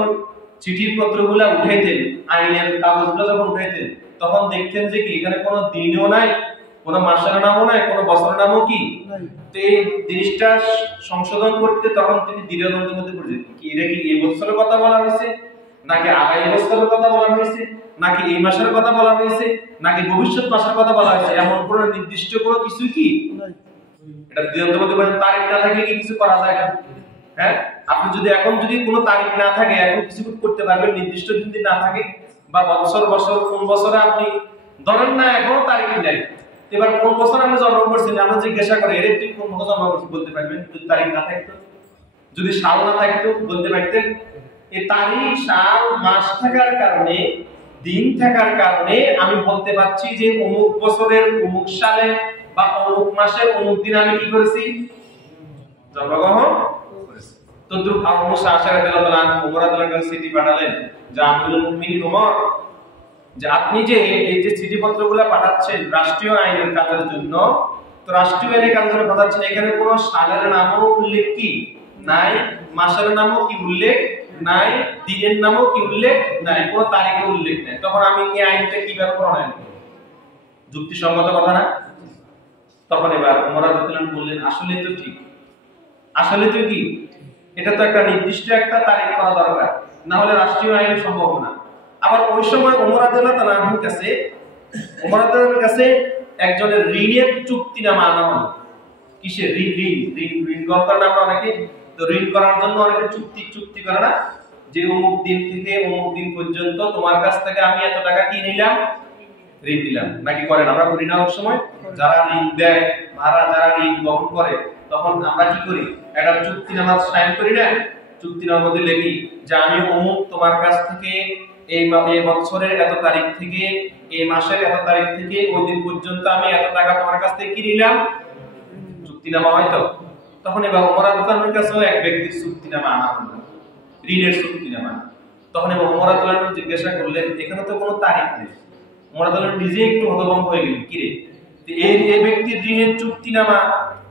চিঠির পত্রগুলো উঠাইতেন আইনের কাগজগুলো যখন উঠাইতেন তখন দেখতেন যে কি এখানে কোনো দিনও নাই কোনো মাসের নামও নাই কোনো বছরের নামও কি তো এই জিনিসটা সংশোধন করতে তখন তিনি দ্বিধাদ্বন্দ্বের মধ্যে পড়ে যেতেন কি এটা কি এই বছরের কথা বলা হয়েছে নাকি আগামী বছরের কথা বলা হয়েছে নাকি এই মাসের কথা বলা হয়েছে নাকি ভবিষ্যৎ মাসের কথা বলা হয়েছে এমন কোনো নির্দিষ্ট কোনো কিছু কি এটা দ্বিধাদ্বন্দ্বের মধ্যে পড়ে তারিখ না থাকলে কি কিছু করা যায় না হ্যাঁ আপনি যদি এখন যদি কোনো তারিখ না থাকে এখন কিছু করতে পারবেন নির্দিষ্ট দিন না থাকে বা বছর কোন বছরে আপনি ধরেন না এখনো তারিখ নাই এবার কোন বছর আপনি জন্ম করছেন আমরা জিজ্ঞাসা করে এর ঠিক কোন বছর জন্ম করছেন বলতে পারবেন যদি তারিখ না থাকতো যদি সাল না থাকতো বলতে পারতেন এই তারিখ সাল মাস থাকার কারণে দিন থাকার কারণে আমি বলতে পারছি যে অমুক বছরের অমুক সালে বা অমুক মাসের অমুক দিন আমি কি করেছি জন্মগ্রহণ করেছি তো আবু মুসা আশআরী রাদিয়াল্লাহু আনহু উমর রাদিয়াল্লাহু আনহু চিঠি পাঠালেন যে আমিরুল মুমিনিন ওমর যে আপনি যে এই যে চিঠিপত্রগুলো পাঠাচ্ছেন রাষ্ট্রীয় আইনের কাজের জন্য তো রাষ্ট্রীয় আইনের কাজের জন্য পাঠাচ্ছেন এখানে কোনো সালের নামও উল্লেখ কি নাই মাসের নামও কি উল্লেখ নাই দিনের নামও কি উল্লেখ নাই কোনো তারিখের উল্লেখ নাই তখন আমি এই আইনটা কিভাবে প্রণয়ন করব যুক্তিসঙ্গত কথা না তখন এবার উমর রাদিয়াল্লাহু আনহু বললেন আসলে তো ঠিক আসলে তো কি এটা তো একটা নির্দিষ্ট একটা তারিখ করা দরকার না হলে রাষ্ট্রীয় আইন সম্ভব না আবার ওই সময় ওমর রাদিয়াল্লাহু আনহুর কাছে একজনের ঋণের চুক্তিনামা আনা হলো কিসের ঋণ করার নাম অনেকে তো ঋণ করার জন্য অনেকে চুক্তি করে না যে অমুক দিন থেকে অমুক দিন পর্যন্ত তোমার কাছ থেকে আমি এত টাকা কি নিলাম ঋণ দিলাম নাকি করেন আমরা করি না ওই সময় যারা ঋণ দেয় যারা ঋণ গ্রহণ করে তখন আমরা কি করি একটা চুক্তিনামা সাইন করি না চুক্তিনামার মধ্যে লিখি যে আমি অমুক তোমার কাছ থেকে এই বছরের এত তারিখ থেকে এই মাসের এত তারিখ থেকে ওই দিন পর্যন্ত আমি এত টাকা তোমার কাছ থেকে কি নিলাম চুক্তিনামা হয়তো তখন এবার ওমর রাদিয়াল্লাহু আনহুর কাছেও এক ব্যক্তির চুক্তিনামা আনা হলো ঋণের চুক্তিনামা তখন এবার ওমর রাদিয়াল্লাহু আনহু জিজ্ঞাসা করলেন এখানে তো কোনো তারিখ নেই ওমর রাদিয়াল্লাহু আনহু নিজে একটু হতভম্ব হয়ে গেলেন কি রে এই ব্যক্তির ঋণের চুক্তিনামা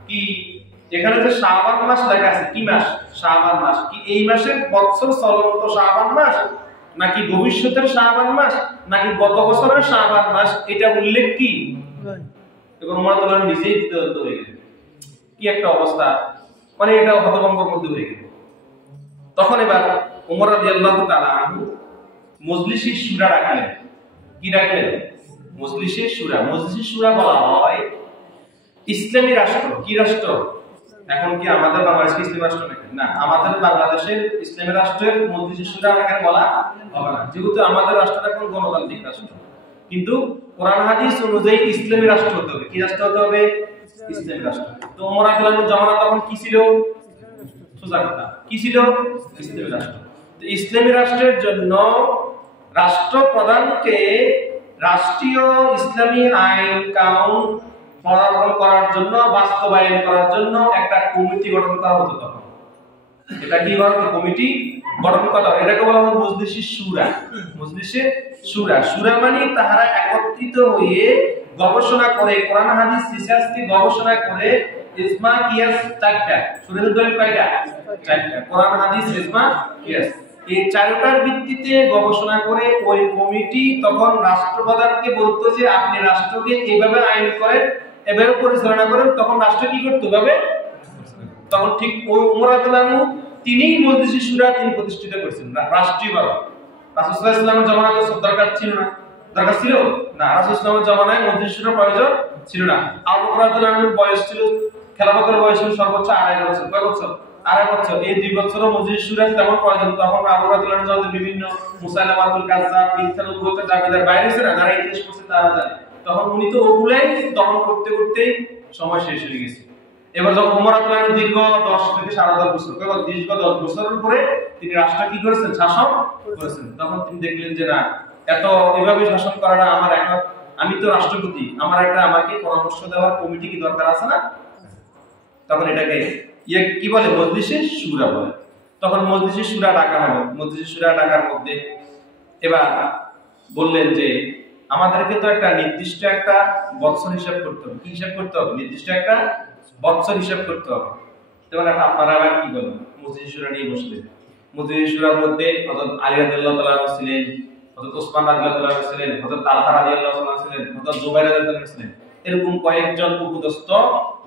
কি এখানে যে শাবান মাস লেখা আছে কি মাস শাবান মাস কি এই মাসের বছর চলন্ত শাবান মাস নাকি ভবিষ্যতের শাবান মাস নাকি গত বছরের শাবান মাস এটা উল্লেখ কি এবং ওমর রাদিয়াল্লাহু আনহু নিজেই দ্বিধাদ্বন্দ্ব হয়ে গেলেন কি একটা অবস্থা মানে এটা হতভম্বর মধ্যে হয়ে গেল তখন এবার ওমর রাদিয়াল্লাহু তাআলা আনহু মজলিসে শুরা রাখলেন কি রাখলেন মজলিসে শুরা বলা হয় ইসলামী রাষ্ট্র কি রাষ্ট্র এখন কি আমাদের বাংলাদেশে ইসলামী রাষ্ট্র নাকি না আমাদের বাংলাদেশের ইসলামী রাষ্ট্রের মজলিসে শুরা এখানে বলা হবে না যেহেতু আমাদের রাষ্ট্রটা এখন গণতান্ত্রিক রাষ্ট্র কিন্তু কোরআন হাদিস অনুযায়ী ইসলামী রাষ্ট্র হতে হবে কি রাষ্ট্র হতে হবে ইসলামী রাষ্ট্র তো ওমর রাদিয়াল্লাহু আনহু জামানা তখন কি ছিল সোজা কথা কি ছিল ইসলামী রাষ্ট্র তো ইসলামী রাষ্ট্রের জন্য রাষ্ট্রপ্রধানকে রাষ্ট্রীয় ইসলামী আইন কানুন প্রণয়ন করার জন্য বাস্তবায়ন করার জন্য একটা কমিটি গঠন করা হতো তখন এটা কি বলতো কমিটি গঠন করা এটাকে বলা হয় মজলিসে শুরা মানে তাহারা একত্রিত হয়ে গবেষণা করে কোরআন হাদিস রিসার্চকে গবেষণা করে ইজমা কিয়াস চারটা শরীয়তের দলিল কয়টা চারটা কোরআন হাদিস ইজমা কিয়াস এই চারটার ভিত্তিতে গবেষণা করে ওই কমিটি তখন রাষ্ট্রপ্রধানকে বলতো যে আপনি রাষ্ট্রকে এইভাবে আইন করেন, এভাবে পরিচালনা করেন, তখন রাষ্ট্র কি করতে হবে। তখন ঠিক ওই ওমর রাদিয়াল্লাহু আনহু তিনিই মজলিসে শুরা তিনি প্রতিষ্ঠিত করেছেন রাষ্ট্রীয়ভাবে। রাসূল সাল্লাল্লাহু আলাইহি ওয়াসাল্লামের জামানায় তো দরকার ছিল না, দরকার ছিল না, রাসূল সাল্লাল্লাহু আলাইহি ওয়াসাল্লামের জামানায় মজলিসে শুরা প্রয়োজন ছিল না। আবু বকর রাদিয়াল্লাহু আনহুর বয়স ছিল, খেলাফতের বয়স ছিল সর্বোচ্চ 2.5 বছর। কয় বছর? 2.5 বছর। এই 2 বছরও মজলিসে শুরা তেমন প্রয়োজন। তখন আবু বকর রাদিয়াল্লাহু আনহু যাদের বিভিন্ন মুসাইলামাতুল কাজ্জাব, মিথ্যা নবুয়তের দাবিদার বাইরে ছিল, যারা ইতিহাস পড়ছে তারা জানে, তখন উনি তো ওগুলাই দমন করতে করতেই সময় শেষ হয়ে গেছে। এবার যখন ওমর রাদিয়াল্লাহু আনহু দীর্ঘ 10 থেকে 10.5 বছর, কেবল দীর্ঘ 10 বছরের পরে তিনি রাষ্ট্র কি করেছেন, শাসন করেছেন, তখন তিনি দেখলেন যে না, এত এভাবে শাসন করাটা আমার একটা, আমি তো রাষ্ট্রপতি, আমার একটা আমাকে পরামর্শ দেওয়ার কমিটি কি দরকার আছে না। তখন এটাকে কি বলে, মজলিসে শুরা বলে। তখন মজলিসে শুরা ডাকা হলো। মজলিসে শুরা ডাকার মধ্যে এবার বললেন যে আমাদেরকে তো একটা নির্দিষ্ট একটা বৎসর হিসাব করতে হবে। কি হিসাব করতে হবে? নির্দিষ্ট একটা বৎসর হিসাব করতে হবে। তখন আপনারা আবার কি বলেন, মজলিসে শুরা নিয়ে বসলেন। মজলিসে শুরার মধ্যে হযরত আলী রাদিয়াল্লাহু তাআলা ছিলেন, হযরত ওসমান রাদিয়াল্লাহু তাআলা ছিলেন, হযরত তালহা রাদিয়াল্লাহু তাআলা ছিলেন, হযরত জুবাইর রাদিয়াল্লাহু তাআলা ছিলেন। এরকম কয়েকজন উপদেষ্টা,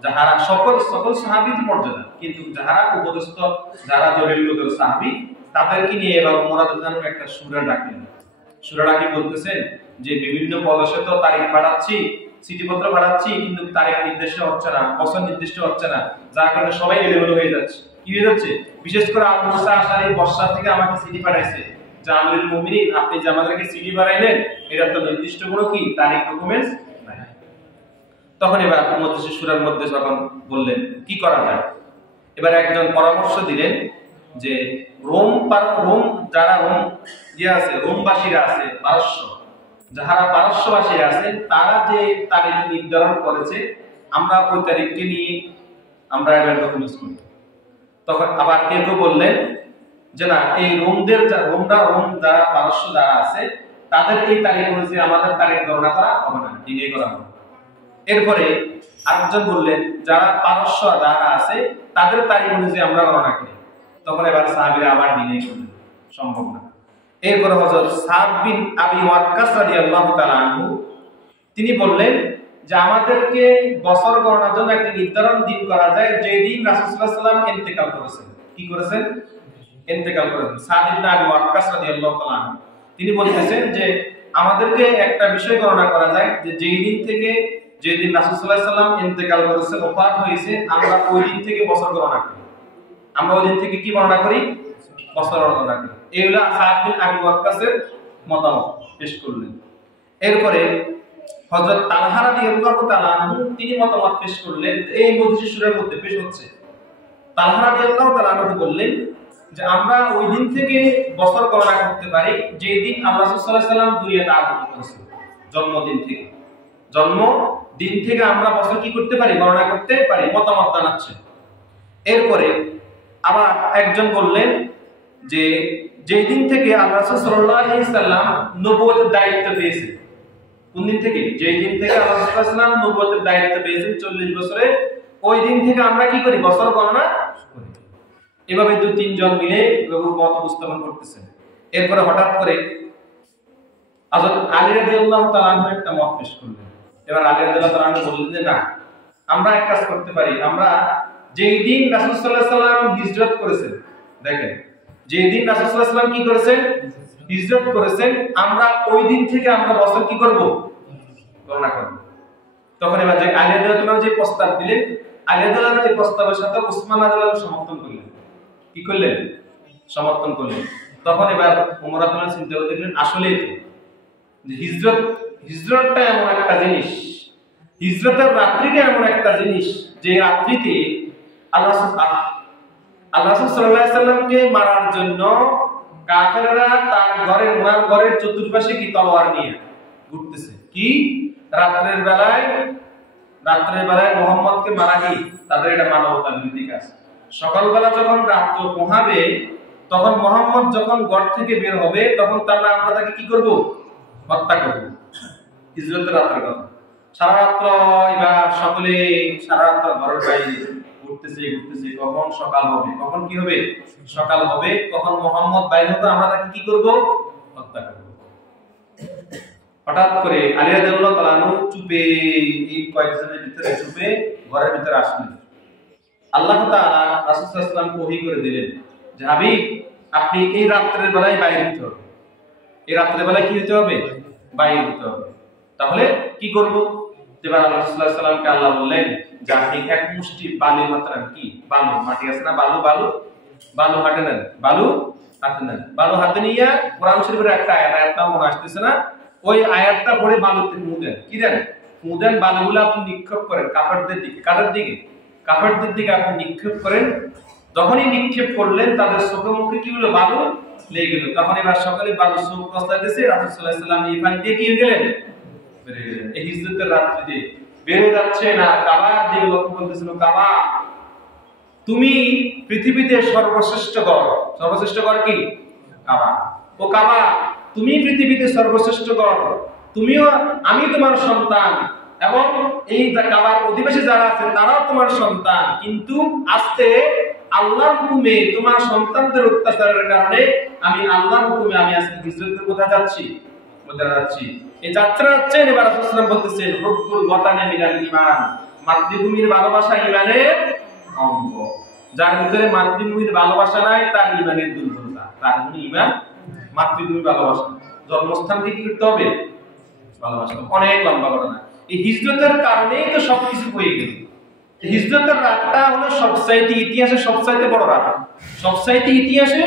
যারা সকল সাহাবীর মর্যাদা, কিন্তু যারা উপদেষ্টা, যারা জলিল লোকের সাহাবী, তাদেরকে নিয়ে এবার ওমর রাদিয়াল্লাহু আনহু একটা সূরা ডাকলেন। সূরা ডাকি বলতেছেন যে বিভিন্ন প্রদেশে তো তারিখ পাঠাচ্ছি, চিঠিপত্র পাঠাচ্ছি, কিন্তু তারিখ নির্দিষ্ট হচ্ছে না, বছর নির্দিষ্ট হচ্ছে না, যার কারণে সবাই এলোমেলো হয়ে যাচ্ছে। কি হয়ে যাচ্ছে? বিশেষ করে আবু মুসা আশআরী বর্ষা থেকে আমাকে চিঠি পাঠাইছে যে আমিরুল মুমিনিন, আপনি যে আমাদেরকে চিঠি পাঠাইলেন, এটা তো নির্দিষ্ট কোনো কি তারিখ ডকুমেন্টস নাই। তখন এবার মজলিসে শুরার মধ্যে যখন বললেন কি করা যায়, এবার একজন পরামর্শ দিলেন যে যারা আছে, রোমবাসীরা আছে, যারা পারস্যবাসীরা আছে, তারা যে তারিখ নির্ধারণ করেছে, আমরা ওই তারিখকে নিয়ে আমরা এবার ডকুমেন্টস করি। তখন আবার কেউ বললেন যে না, এই রোম যারা পারস্য যারা আছে, তাদের এই তারিখ অনুযায়ী আমাদের তারিখ গণনা করা হবে না, ডিলে করা হবে। এরপরে আরেকজন বললেন যারা পারস্য যারা আছে, তাদের তারিখ অনুযায়ী আমরা গণনা করি। তখন এবার সাহাবীরা আবার ডিলে করলেন, সম্ভব না। এরপরে হযরত সাদ বিন আবি ওয়াক্কাস রাদিয়াল্লাহু তাআলা আনহু তিনি বললেন যে আমাদেরকে বছর গণনার জন্য একটা নির্ধারণ দিন করা যায়, যেই দিন রাসূল সাল্লাল্লাহু আলাইহি ওয়াসাল্লাম ইন্তেকাল করেছেন। কি করেছেন? ইন্তেকাল করেছেন। সাদ বিন আবি ওয়াক্কাস রাদিয়াল্লাহু তাআলা আনহু তিনি বলতেছেন যে আমাদেরকে একটা বিষয় গণনা করা যায় যে যেই দিন রাসূল সাল্লাল্লাহু আলাইহি ওয়াসাল্লাম ইন্তেকাল করেছেন, ওফাত হয়েছে, আমরা ওই দিন থেকে বছর গণনা করি। আমরা ওই দিন থেকে কি গণনা করি? বছর গণনা করি। এইগুলা সাদ বিন আবি ওয়াক্কাসের মতামত পেশ করলেন। এরপরে হযরত তালহা রাদিয়াল্লাহু তাআলা আনহু তিনি মতামত পেশ করলেন, এই মজলিসে শুরার মধ্যে পেশ হচ্ছে। তালহা রাদিয়াল্লাহু তাআলা আনহু বললেন যে আমরা ওই দিন থেকে বছর গণনা করতে পারি যেই দিন আল্লাহ সাল্লাল্লাহু আলাইহি ওয়াসাল্লাম দুনিয়াতে আগমন করেছেন। জন্মদিন থেকে আমরা বছর কি করতে পারি? গণনা করতে পারি। মতামত জানাচ্ছেন। এরপরে আবার একজন বললেন যে যেই দিন থেকে আল্লাহ সাল্লাল্লাহু আলাইহি ওয়াসাল্লাম নবুয়তের দায়িত্ব পেয়েছেন। কোন দিন থেকে? যেই দিন থেকে আল্লাহ সাল্লাল্লাহু আলাইহি ওয়াসাল্লাম নবুয়তের দায়িত্ব পেয়েছেন 40 বছরে, ওই দিন থেকে আমরা কি করি? বছর গণনা করি। এভাবে 2-3 জন মিলে মত উপস্থাপন করতেছেন। এরপরে হঠাৎ করে হযরত আলী রাদিয়াল্লাহু তাআলা আনহু একটা মত পেশ করলেন। এবার আলী রাদিয়াল্লাহু তাআলা আনহু বললেন যে না, আমরা এক কাজ করতে পারি, আমরা যেই দিন রাসূল সাল্লাল্লাহু আলাইহি ওয়াসাল্লাম হিজরত করেছেন, দেখেন যেই দিন রাসূল সাল্লাল্লাহু আলাইহি ওয়াসাল্লাম কি করেছেন? হিজরত করেছেন, আমরা ওই দিন থেকে আমরা বছর কি করব? গণনা করব। তখন এবার যে আলী রাদিয়াল্লাহু তাআলা যে প্রস্তাব দিলেন, আলী রাদিয়াল্লাহু তাআলা এই প্রস্তাবের সাথে উসমান রাদিয়াল্লাহু তাআলা সমর্থন করলেন। কি করলেন? সমর্থন করলেন। তখন এবার ওমর রাদিয়াল্লাহু তাআলা চিন্তা করে দেখলেন আসলেই তো যে হিজরতটা এমন একটা জিনিস, হিজরতের রাত্রিটা এমন একটা জিনিস যে রাত্রিতে আল্লাহ সাল্লাল্লাহু আলাইহি ওয়াসাল্লামকে মারার জন্য কাফেররা তার ওনার ঘরের চতুর্পাশে কি তলোয়ার নিয়ে ঘুরতেছে। কি রাত্রের বেলায় মুহাম্মদকে মারা কি তাদের এটা মানবতার বিরোধী কাজ। সকালবেলা যখন রাত্র পোহাবে, তখন মুহাম্মদ যখন ঘর থেকে বের হবে, তখন আমরা তাকে কি করব? হত্যা করব। হিজরতের রাতের কথা। সারা রাত্র এবার সকলে সারা রাত্র ঘরের বাইরে ঘুরতেছে। ঘুরতেছে ঘুরতেছে, কখন সকাল হবে, কখন কি হবে, সকাল হবে, কখন মোহাম্মদ বাইরে হবে, আমরা তাকে কি করব, হত্যা করব। হঠাৎ করে আলী রাদিয়াল্লাহু তাআলা আনহু চুপে, এই কয়েকজনের ভিতরে চুপে ঘরের ভিতরে আসলেন। আল্লাহ তাআলা রাসূল সাল্লাল্লাহু আলাইহি ওয়াসাল্লাম ওহী করে দিলেন যে হাবিব, আপনি এই রাত্রের বেলায় বাইরে হতে হবে, এই রাত্রের বেলায় কি হতে হবে, বাইরে হতে হবে। তাহলে কি করব? এবার রাসূল সাল্লাল্লাহু আলাইহি ওয়াসাল্লামকে আল্লাহ বললেন যে আপনি এক মুষ্টি বালি হাতে নেন, কি বালু, মাটি আছে না, বালু বালু বালু হাতে নেন, বালু হাতে নেন। বালু হাতে নিয়ে কোরআন শরীফের একটা আয়াতটা মনে আসতেছে না, ওই আয়াতটা পড়ে বালুতে ফু দেন। কি দেন? ফু দেন। বালুগুলো আপনি নিক্ষেপ করেন কাফেরদের দিকে। কাদের দিকে? কাফেরদের দিকে আপনি নিক্ষেপ করেন। যখনই নিক্ষেপ করলেন তাদের চোখে মুখে কি হলো, বালু লেগে গেল। তখন এবার সকালে বালু চোখ কষলাইতেছে, রাসূল সাল্লাল্লাহু আলাইহি ওয়াসাল্লাম ইফান দিয়ে কি হয়ে গেলেন, বের হয়ে গেলেন। এই হিজরতের রাত্রিতে বের হয়ে যাচ্ছেন আর কাবার দিকে লক্ষ্য করতেছিল, কাবা তুমি পৃথিবীতে সর্বশ্রেষ্ঠ গড়। সর্বশ্রেষ্ঠ গড় কি? কাবা। ও কাবা, তুমি পৃথিবীতে সর্বশ্রেষ্ঠ গড়, তুমিও, আমি তোমার সন্তান, এবং এই কাবার অধিবাসী যারা আছে তারাও তোমার সন্তান। কিন্তু আজকে আল্লাহর হুকুমে তোমার সন্তানদের অত্যাচারের কারণে আমি আল্লাহর হুকুমে আমি আজকে হিজরতের কোথায় যাচ্ছি, কোথায় যাচ্ছি, এই যাত্রা যাচ্ছেন। এবার রাসূল সাল্লাল্লাহু আলাইহি ওয়াসাল্লাম বলতেছেন, হুব্বুল ওয়াতানি মিনাল ঈমান, মাতৃভূমির ভালোবাসা ঈমানের অঙ্গ। যার ভিতরে মাতৃভূমির ভালোবাসা নাই তার ঈমানের দুর্বলতা, তার ঈমান মাতৃভূমির ভালোবাসা। জন্মস্থানকে কি করতে হবে, ভালোবাসা। অনেক লম্বা ঘটনা। এই হিজরতের কারণেই তো সবকিছু হয়ে গেল। হিজরতের রাতটা হলো সবচাইতে ইতিহাসে সবচাইতে বড় রাত। সবচাইতে ইতিহাসে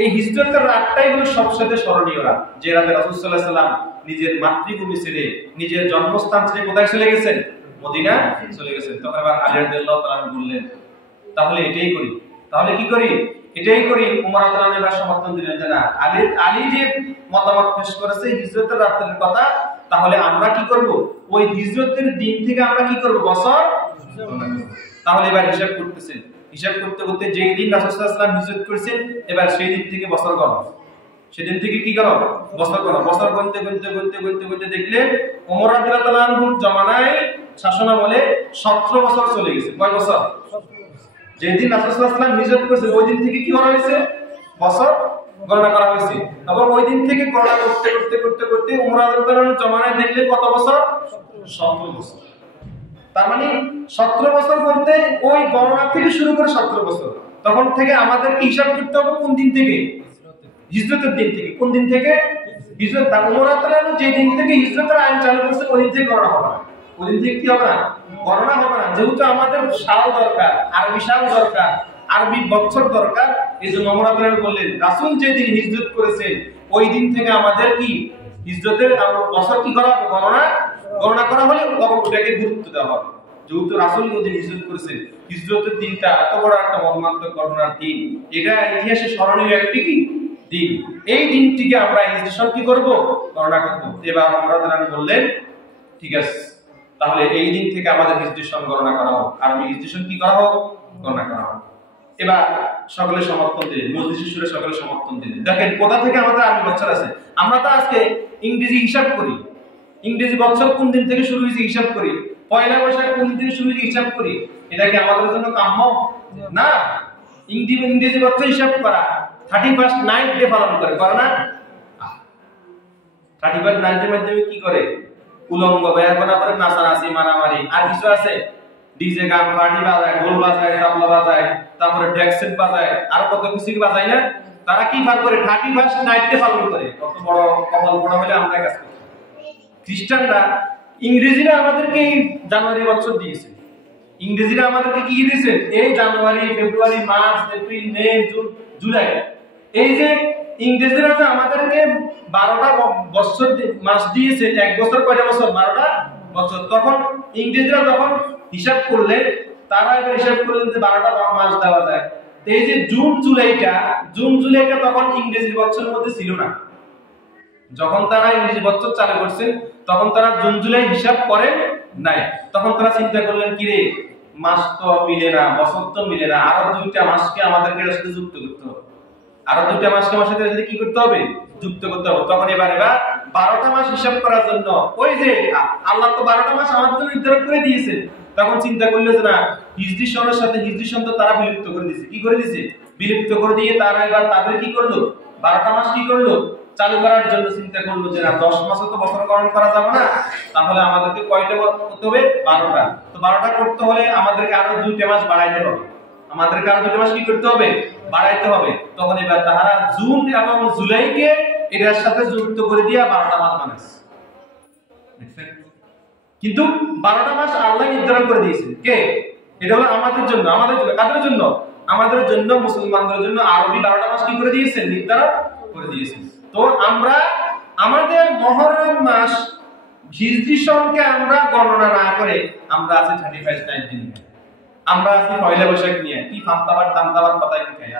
এই হিজরতের রাতটাই হলো সবচাইতে স্মরণীয় রাত, যে রাতে রাসূল সাল্লাল্লাহু আলাইহি ওয়াসাল্লাম নিজের মাতৃভূমি ছেড়ে, নিজের জন্মস্থান ছেড়ে কোথায় চলে গেছেন, মদিনা চলে গেছেন। তখন আবার আলী রাদিয়াল্লাহু তাআলা বললেন, তাহলে এটাই করি। তাহলে কি করি? এটাই করি। উমর রাদিয়াল্লাহু আনহু সমর্থন দিলেন যে না, আলী যে মতামত পেশ করেছে হিজরতের রাতের কথা, তাহলে আমরা কি করব, ওই হিজরতের দিন থেকে আমরা কি করব, বছর। তাহলে এবার হিসাব করতেছেন, হিসাব করতে করতে যেই দিন রাসূল সাল্লাল্লাহু আলাইহি ওয়াসাল্লাম হিজরত করেছেন, এবার সেই দিন থেকে বছর গণনা। সেদিন থেকে কি করো, বছর গণনা। বছর গুনতে গুনতে গুনতে গুনতে গুনতে দেখলেন ওমর রাদিয়াল্লাহু আনহুর জামানায় শাসনামলে 17 বছর চলে গেছে। কয় বছর? যেদিন রাসূল সাল্লাল্লাহু আলাইহি ওয়াসাল্লাম হিজরত করেছেন ওই দিন থেকে কি করা হয়েছে, বছর গণনা করা হয়েছে। এবং ওই দিন থেকে গণনা করতে করতে করতে করতে ওমর রাদিয়াল্লাহু আনহুর জামানায় দেখলে কত বছর, 17 বছর। তার মানে 17 বছর বলতে ওই গণনা থেকে শুরু করে 17 বছর। তখন থেকে আমাদেরকে হিসাব করতে হবে কোন দিন থেকে, হিজরতের দিন থেকে। কোন দিন থেকে? হিজরত। ওমর রাদিয়াল্লাহু আনহু যে দিন থেকে হিজরতের আইন চালু করেছে ওই দিন থেকে গণনা হবে না। ওই দিন থেকে কি হবে না, গণনা হবে না। যেহেতু আমাদের সাল দরকার, আরবি সাল দরকার, আরবি বছর দরকার, এইজন্য ওমর রাদিয়াল্লাহু আনহু বললেন রাসূল যেদিন হিজরত করেছেন ওই দিন থেকে আমাদের কি হিজরতের বছর কি করা হবে, গণনা করা হলে তখন ওটাকে গুরুত্ব দেওয়া হবে। যেহেতু রাসূল ওদিন হিজরত করেছেন, হিজরতের দিনটা এত বড় একটা মর্মান্তিক ঘটনার দিন, এটা ইতিহাসে স্মরণীয় একটি কি দিন। এই দিনটিকে আমরা হিজরত কি করব, গণনা করব। এবার ওমর রাদিয়াল্লাহু আনহু বললেন ঠিক আছে, তাহলে এই দিন থেকে আমাদের হিজরত গণনা করা হোক, আর হিজরত কি করা হোক, গণনা করা হোক। এবার সকলে সমর্থন দিলেন, মজলিসে সুরে সকলে সমর্থন দিলেন। দেখেন কোথা থেকে আমাদের আরবি বছর আছে। আমরা তো আজকে ইংরেজি হিসাব করি, ইংরেজি বছর কোন দিন থেকে শুরু হয়েছে হিসাব করি, পয়লা বৈশাখ কোন দিন থেকে শুরু হয়েছে হিসাব করি। এটা কি আমাদের জন্য কাম্য না? ইংরেজি বছর হিসাব করা 31st নাইট ডে পালন করে না? 31st নাইটের মাধ্যমে কি করে, উলঙ্গ বেয়াপনা করে নাচানাচি মারামারি, আর কিছু আছে ডিজে গান পার্টি বাজায়, ঢোল বাজায়, তবলা বাজায়, তারপরে ডেক সেট বাজায়, আর কত কিছু বাজায় না। তারা কি পার করে 31st নাইট ডে পালন করে। কত বড় কপাল বড় হলে আমরা কাজ করি। খ্রিস্টানরা, ইংরেজিরা আমাদেরকে জানুয়ারি বছর দিয়েছে। ইংরেজিরা আমাদেরকে কি দিয়েছে, এই জানুয়ারি, ফেব্রুয়ারি, মার্চ, এপ্রিল, মে, জুন, জুলাই। এই যে ইংরেজিরা যে আমাদেরকে 12টা বছর মাস দিয়েছে, এক বছর কয়টা বছর, 12টা বছর। তখন ইংরেজিরা যখন হিসাব করলেন, তারা এবার হিসাব করলেন যে 12টা মাস দেওয়া যায়। এই যে জুন জুলাইটা তখন ইংরেজি বছরের মধ্যে ছিল না। যখন তারা ইংরেজি বছর চালু করছেন তখন তারা জুন জুলাই হিসাব করেন নাই। তখন তারা চিন্তা করলেন কি রে, মাস তো মিলে না, বছর তো মিলে না, আরো 2টা মাসকে আমাদেরকে এর সাথে যুক্ত করতে হবে। আরো 2টা মাসকে আমার সাথে কি করতে হবে, যুক্ত করতে হবে। তখন এবার 12টা মাস হিসাব করার জন্য ওই যে আল্লাহ তো 12টা মাস আমাদের জন্য নির্ধারণ করে দিয়েছেন, তখন চিন্তা করলো যে না হিজরি সনের সাথে হিজরি সন তো তারা বিলুপ্ত করে দিয়েছে। কি করে দিয়েছে? বিলুপ্ত করে দিয়ে তারা এবার তাদের কি করলো, 12টা মাস কি করলো চালু করার জন্য চিন্তা করলো যে না 10 মাসে তো বছর পালন করা যাবে না, তাহলে আমাদেরকে কয়টা করতে হবে? 12টা। তো 12টা করতে হলে আমাদেরকে আরো 2টা মাস বাড়াইতে হবে, আমাদেরকে আরো 2টা মাস কি করতে হবে? বাড়াইতে হবে। তখন এবার তারা জুন এবং জুলাইকে এর সাথে যুক্ত করে দিয়ে 12টা মাস বানাইছে। কিন্তু 12টা মাস আল্লাহ নির্ধারণ করে দিয়েছেন কে? এটা হলো আমাদের জন্য। আমাদের জন্য কাদের জন্য? আমাদের জন্য, মুসলমানদের জন্য আরবি 12টা মাস কি করে দিয়েছেন? নির্ধারণ করে দিয়েছেন। তো আমরা আমাদের মুহররম মাস হিজরি সনকে আমরা গণনা না করে আমরা আছি 35-19 দিন, আমরা আছি পয়লা বৈশাখ নিয়ে কি ফান্তাবার তান্তাবার কথা কি খাই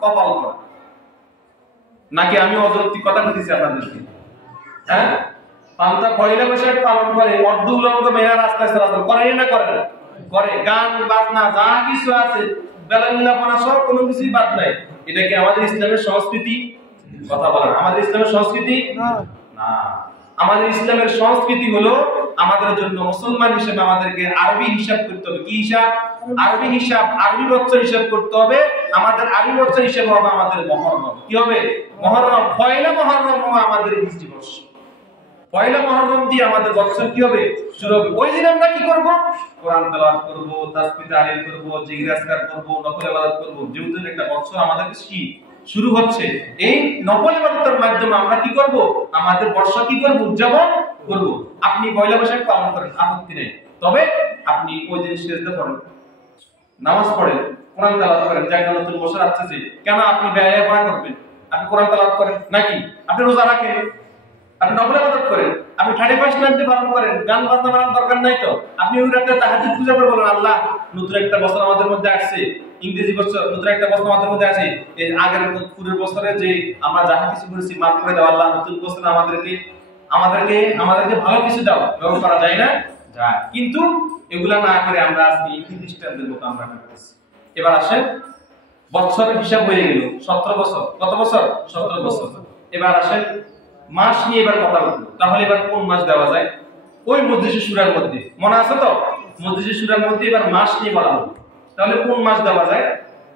কপাল করা নাকি আমি অযৌক্তিক কথা বলতেছি আপনাদেরকে? হ্যাঁ, পান্তা পয়লা বৈশাখ পালন করে অর্ধ উলঙ্গ মেয়েরা রাস্তায় চলাচল করে না করে না? করে। গান বাজনা যা কিছু আছে বেলামিলাপনা সব কোনো কিছুই বাদ নাই। এটা কি আমাদের ইসলামের সংস্কৃতি? কথা বলেন, আমাদের ইসলামের সংস্কৃতি না। আমাদের ইসলামের সংস্কৃতি হলো আমাদের জন্য মুসলমান হিসেবে আমাদেরকে আরবি হিসাব করতে হবে। কি হিসাব? আরবি হিসাব, আরবি বছর হিসাব করতে হবে। আমাদের আরবি বছর হিসাব হবে আমাদের মুহররম। কি হবে? মুহররম। পয়লা মুহররম হবে আমাদের হিজরি বর্ষ। পয়লা মুহররম দিয়ে আমাদের বছর কি হবে? শুরু হবে। ওই দিন আমরা কি করব? কোরআন তেলাওয়াত করব, তাসবিহ তাহলিল করব, জিকির আজকার করব, নফল ইবাদত করব। যেহেতু একটা বছর আমাদের কি শুরু হচ্ছে, এই নফল ইবাদতের মাধ্যমে আমরা কি করব? আমাদের বর্ষ কি করব? উদযাপন করব। আপনি পয়লা বৈশাখ পালন করেন, আপত্তি নেই, তবে আপনি ওই দিন সিজদা করেন, নামাজ পড়েন, কোরআন তেলাওয়াত করেন। যে একটা নতুন বছর আসছে, কেন আপনি ব্যয় করবেন? আপনি কোরআন তেলাওয়াত করেন নাকি? আপনি রোজা রাখেন, আপনি নফল ইবাদত করেন, আপনি 31 নাইট পালন করেন, গান বাজনা বানানোর দরকার নাই তো। আপনি ওই রাতে তাহাজ্জুদ পূজা করে বলেন আল্লাহ নতুন একটা বছর আমাদের মধ্যে আসছে, ইংরেজি বছর নতুন একটা বছর আমাদের মধ্যে আছে, এই আগের পুরো বছরে যে আমরা যা কিছু করেছি মাফ করে দাও আল্লাহ, নতুন বছরে আমাদেরকে ভালো কিছু দাও। ব্যবহার করা যায় না? যায়। কিন্তু এগুলা না করে আমরা আজকে খ্রিস্টানদের মতো আমরা করতেছি। এবার আসেন, বছরের হিসাব হয়ে গেল 17 বছর। কত বছর? 17 বছর। এবার আসেন মাস নিয়ে এবার কথা বলবো। তাহলে এবার কোন মাস দেওয়া যায়? ওই মজলিসে সূরার মধ্যে মনে আছে তো? মজলিসে সূরার মধ্যে এবার মাস নিয়ে বলা হলো। তাহলে কোন মাস দেওয়া যায়?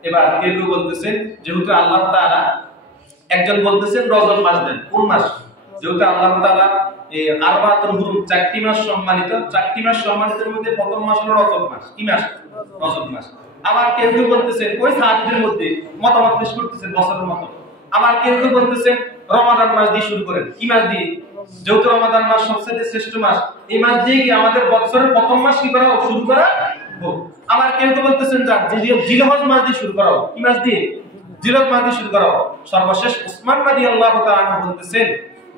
এবার কেউ কেউ বলতেছেন যেহেতু আল্লাহ তাআলা, একজন বলতেছেন রজব মাস দেন। কোন মাস? যেহেতু আল্লাহ তাআলা এই আরবাতুল হুরুম 4টি মাস সম্মানিত, 4টি মাস সম্মানিতের মধ্যে প্রথম মাস হলো রজব মাস। কি মাস? রজব মাস। আবার কেউ কেউ বলতেছেন ওই সাহাবীদের মধ্যে মতামত পেশ করতেছেন বছরের মতো। আবার কেউ কেউ বলতেছেন রমাদান মাস দিয়ে শুরু করেন। কি মাস দিয়ে? যেহেতু রমাদান মাস সবচেয়ে শ্রেষ্ঠ মাস, এই মাস দিয়ে কি আমাদের বছরের প্রথম মাস কি করা হোক, শুরু করা হোক। আবার কেউ কেউ বলতেছেন জিলহজ মাস দিয়ে শুরু করা হোক। কি মাস দিয়ে? জিলহজ মাস দিয়ে শুরু করা হোক। সর্বশেষ উসমান রাদিয়াল্লাহু তাআলা বলতেছেন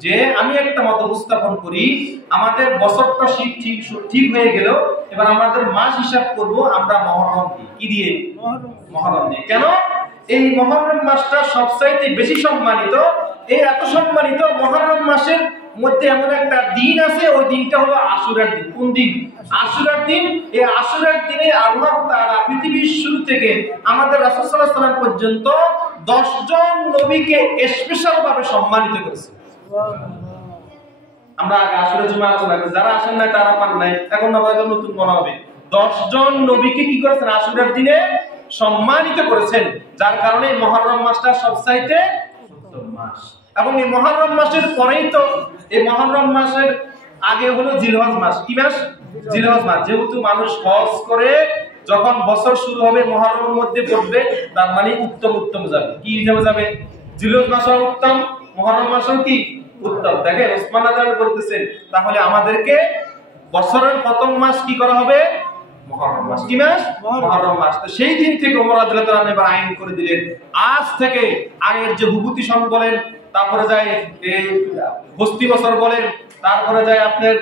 যে আমি একটা মত উপস্থাপন করি, আমাদের বছরটা ঠিক হয়ে গেল, এবার আমাদের মাস হিসাব করব আমরা মুহররম দিয়ে। কি দিয়ে? মুহররম দিয়ে। কেন? এই মুহররম মাসটা সবচাইতে বেশি সম্মানিত। এই এত সম্মানিত মুহররম মাসের মধ্যে এমন একটা দিন আছে, ওই দিনটা হলো আশুরার দিন। কোন দিন? আশুরার দিন। এই আশুরার দিনে আল্লাহ তাআলা পৃথিবীর শুরু থেকে আমাদের রাসূল সাল্লাল্লাহু আলাইহি ওয়াসাল্লাম পর্যন্ত 10 জন নবীকে স্পেশাল ভাবে সম্মানিত করেছে। আমরা আগে আশুরা জুমা আলোচনা করেছি, যারা আসেন নাই তারা পান নাই, এখন আমাদের নতুন মনে হবে। 10 জন নবীকে কি করেছেন? আশুরার দিনে সম্মানিত করেছেন, যার কারণে মুহররম মাসটা সবচাইতে উত্তম মাস। এবং এই মুহররম মাসের পরেই তো, এই মুহররম মাসের আগে হলো জিলহজ মাস। কি মাস? জিলহজ মাস। যেহেতু মানুষ হজ করে যখন বছর শুরু হবে মুহররমের মধ্যে পড়বে, তার মানে উত্তম উত্তম যাবে। কি হিসাবে যাবে? জিলহজ মাসও উত্তম, মুহররম মাসও কি উত্তম। দেখেন ওসমান রাদিয়াল্লাহু আনহু বলতেছেন তাহলে আমাদেরকে বছরের প্রথম মাস কি করা হবে? মুহররম মাস। কি মাস? মুহররম মাস। তো সেই দিন থেকে ওমর রাদিয়াল্লাহু তাআলা এবার আইন করে দিলেন, আজ থেকে আগের যে হুবুতি সন বলেন, তারপরে যায় এই হস্তি বছর বলেন, তারপরে যায় আপনার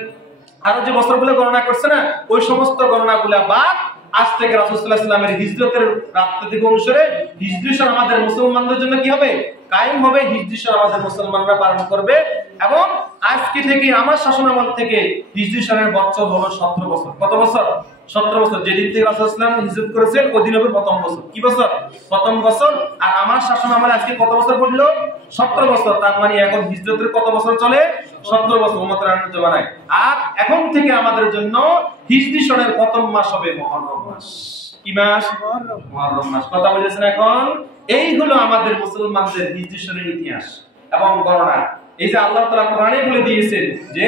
আরো যে বছরগুলো গণনা করছে না, ওই সমস্ত গণনাগুলো বাদ আজ থেকে রাসূল সাল্লাল্লাহু আলাইহি ওয়াসাল্লামের হিজরতের রাত থেকে অনুসারে হিজরি সন আমাদের মুসলমানদের জন্য কি হবে? কায়েম হবে। হিজরি সন আমাদের মুসলমানরা পালন করবে। এবং আজকে থেকে আমার শাসনামল থেকে হিজরি সনের বছর হলো 17 বছর। কত বছর? 17 বছর। যেদিন থেকে রাসূল সাল্লাল্লাহু আলাইহি ওয়াসাল্লাম হিজরত করেছেন ওই দিন হবে প্রথম বছর। কি বছর? প্রথম বছর। আর আমার শাসনামলে আজকে কত বছর পড়লো? 17 বছর। তার মানে এখন হিজরতের কত বছর চলে? 17 বছর উম্মতের জমানায়। আর এখন থেকে আমাদের জন্য হিজরি সনের প্রথম মাস হবে মুহররম মাস। কি মাস? মুহররম মাস। কথা বুঝেছেন এখন? এই হলো আমাদের মুসলমানদের হিজরি সনের ইতিহাস এবং গণনা। এই যে আল্লাহ তাআলা কোরআনে বলে দিয়েছেন যে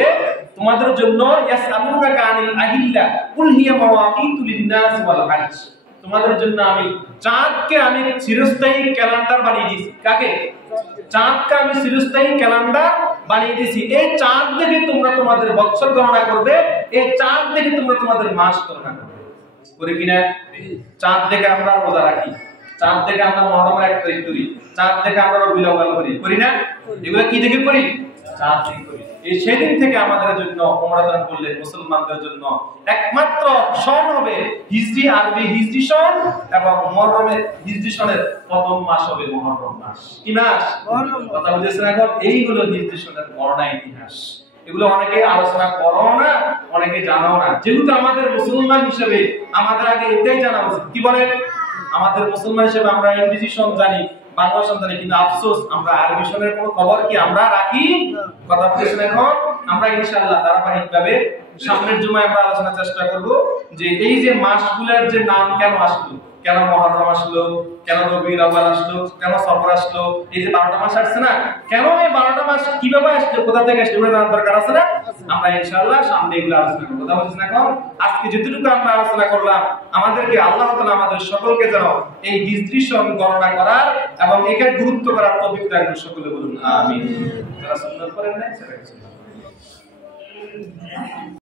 তোমাদের জন্য ইয়াসআলুনাকা আনিল আহিল্লা কুল হিয়া মাওয়াকিতু লিন-নাস ওয়াল হজ, তোমাদের জন্য আমি চাঁদকে আমি চিরস্থায়ী ক্যালেন্ডার বানিয়ে দিয়েছি। কাকে? চাঁদকে আমি চিরস্থায়ী ক্যালেন্ডার বানিয়ে দিয়েছি। এই চাঁদ দেখে তোমরা তোমাদের বছর গণনা করবে, এই চাঁদ দেখে তোমরা তোমাদের মাস গণনা করবে। করি কিনা? চাঁদ দেখে আমরা রোজা রাখি, চাঁদ দেখে আমরা মুহররমের 1 তারিখ করি, চাঁদ দেখে আমরা রবিউল আউয়াল করি, করি না? এগুলো কি দেখে করি? চাঁদ দেখে করি। এই সেদিন থেকে আমাদের জন্য রমজান বললে মুসলমানদের জন্য একমাত্র সন হবে হিজরি, আরবি হিজরি সন, এবং মুহররমের হিজরি সনের প্রথম মাস হবে মুহররম মাস। কি মাস? মুহররম। কথা বুঝেছেন এখন? এইগুলো হিজরি সনের গণনা ইতিহাস। এগুলো অনেকে আলোচনা করো না, অনেকে জানাও না। যেহেতু আমাদের মুসলমান হিসেবে আমাদের আগে এটাই জানা উচিত। কি বলেন? আমাদের মুসলমান হিসেবে আমরা ইংরেজি সন জানি, বাংলা সন জানি, কিন্তু আফসোস আমরা আরবি সনের কোনো খবর কি আমরা রাখি? কথা বলছেন এখন? আমরা ইনশাআল্লাহ ধারাবাহিকভাবে সামনের জুমায় আমরা আলোচনার চেষ্টা করব যে এই যে মাসগুলোর যে নাম কেন আসলো, কেন মুহররম আসলো, কেন রবিউল আউয়াল আসলো, কেন সফর আসলো, এই যে 12টা মাস আসছে না, কেন এই 12টা মাস কিভাবে আসলো, কোথা থেকে আসলো, এগুলো জানার দরকার আছে না? আমরা ইনশাআল্লাহ সামনে এগুলো আলোচনা করব। কথা বলছেন এখন? আজকে যতটুকু আমরা আলোচনা করলাম, আমাদেরকে আল্লাহ তাআলা আমাদের সকলকে যেন এই হিজরি সন গণনা করার এবং একে গুরুত্ব করার তৌফিক দান করুন। সকলে বলুন আমিন। যারা সুন্নাত করেন না সেটা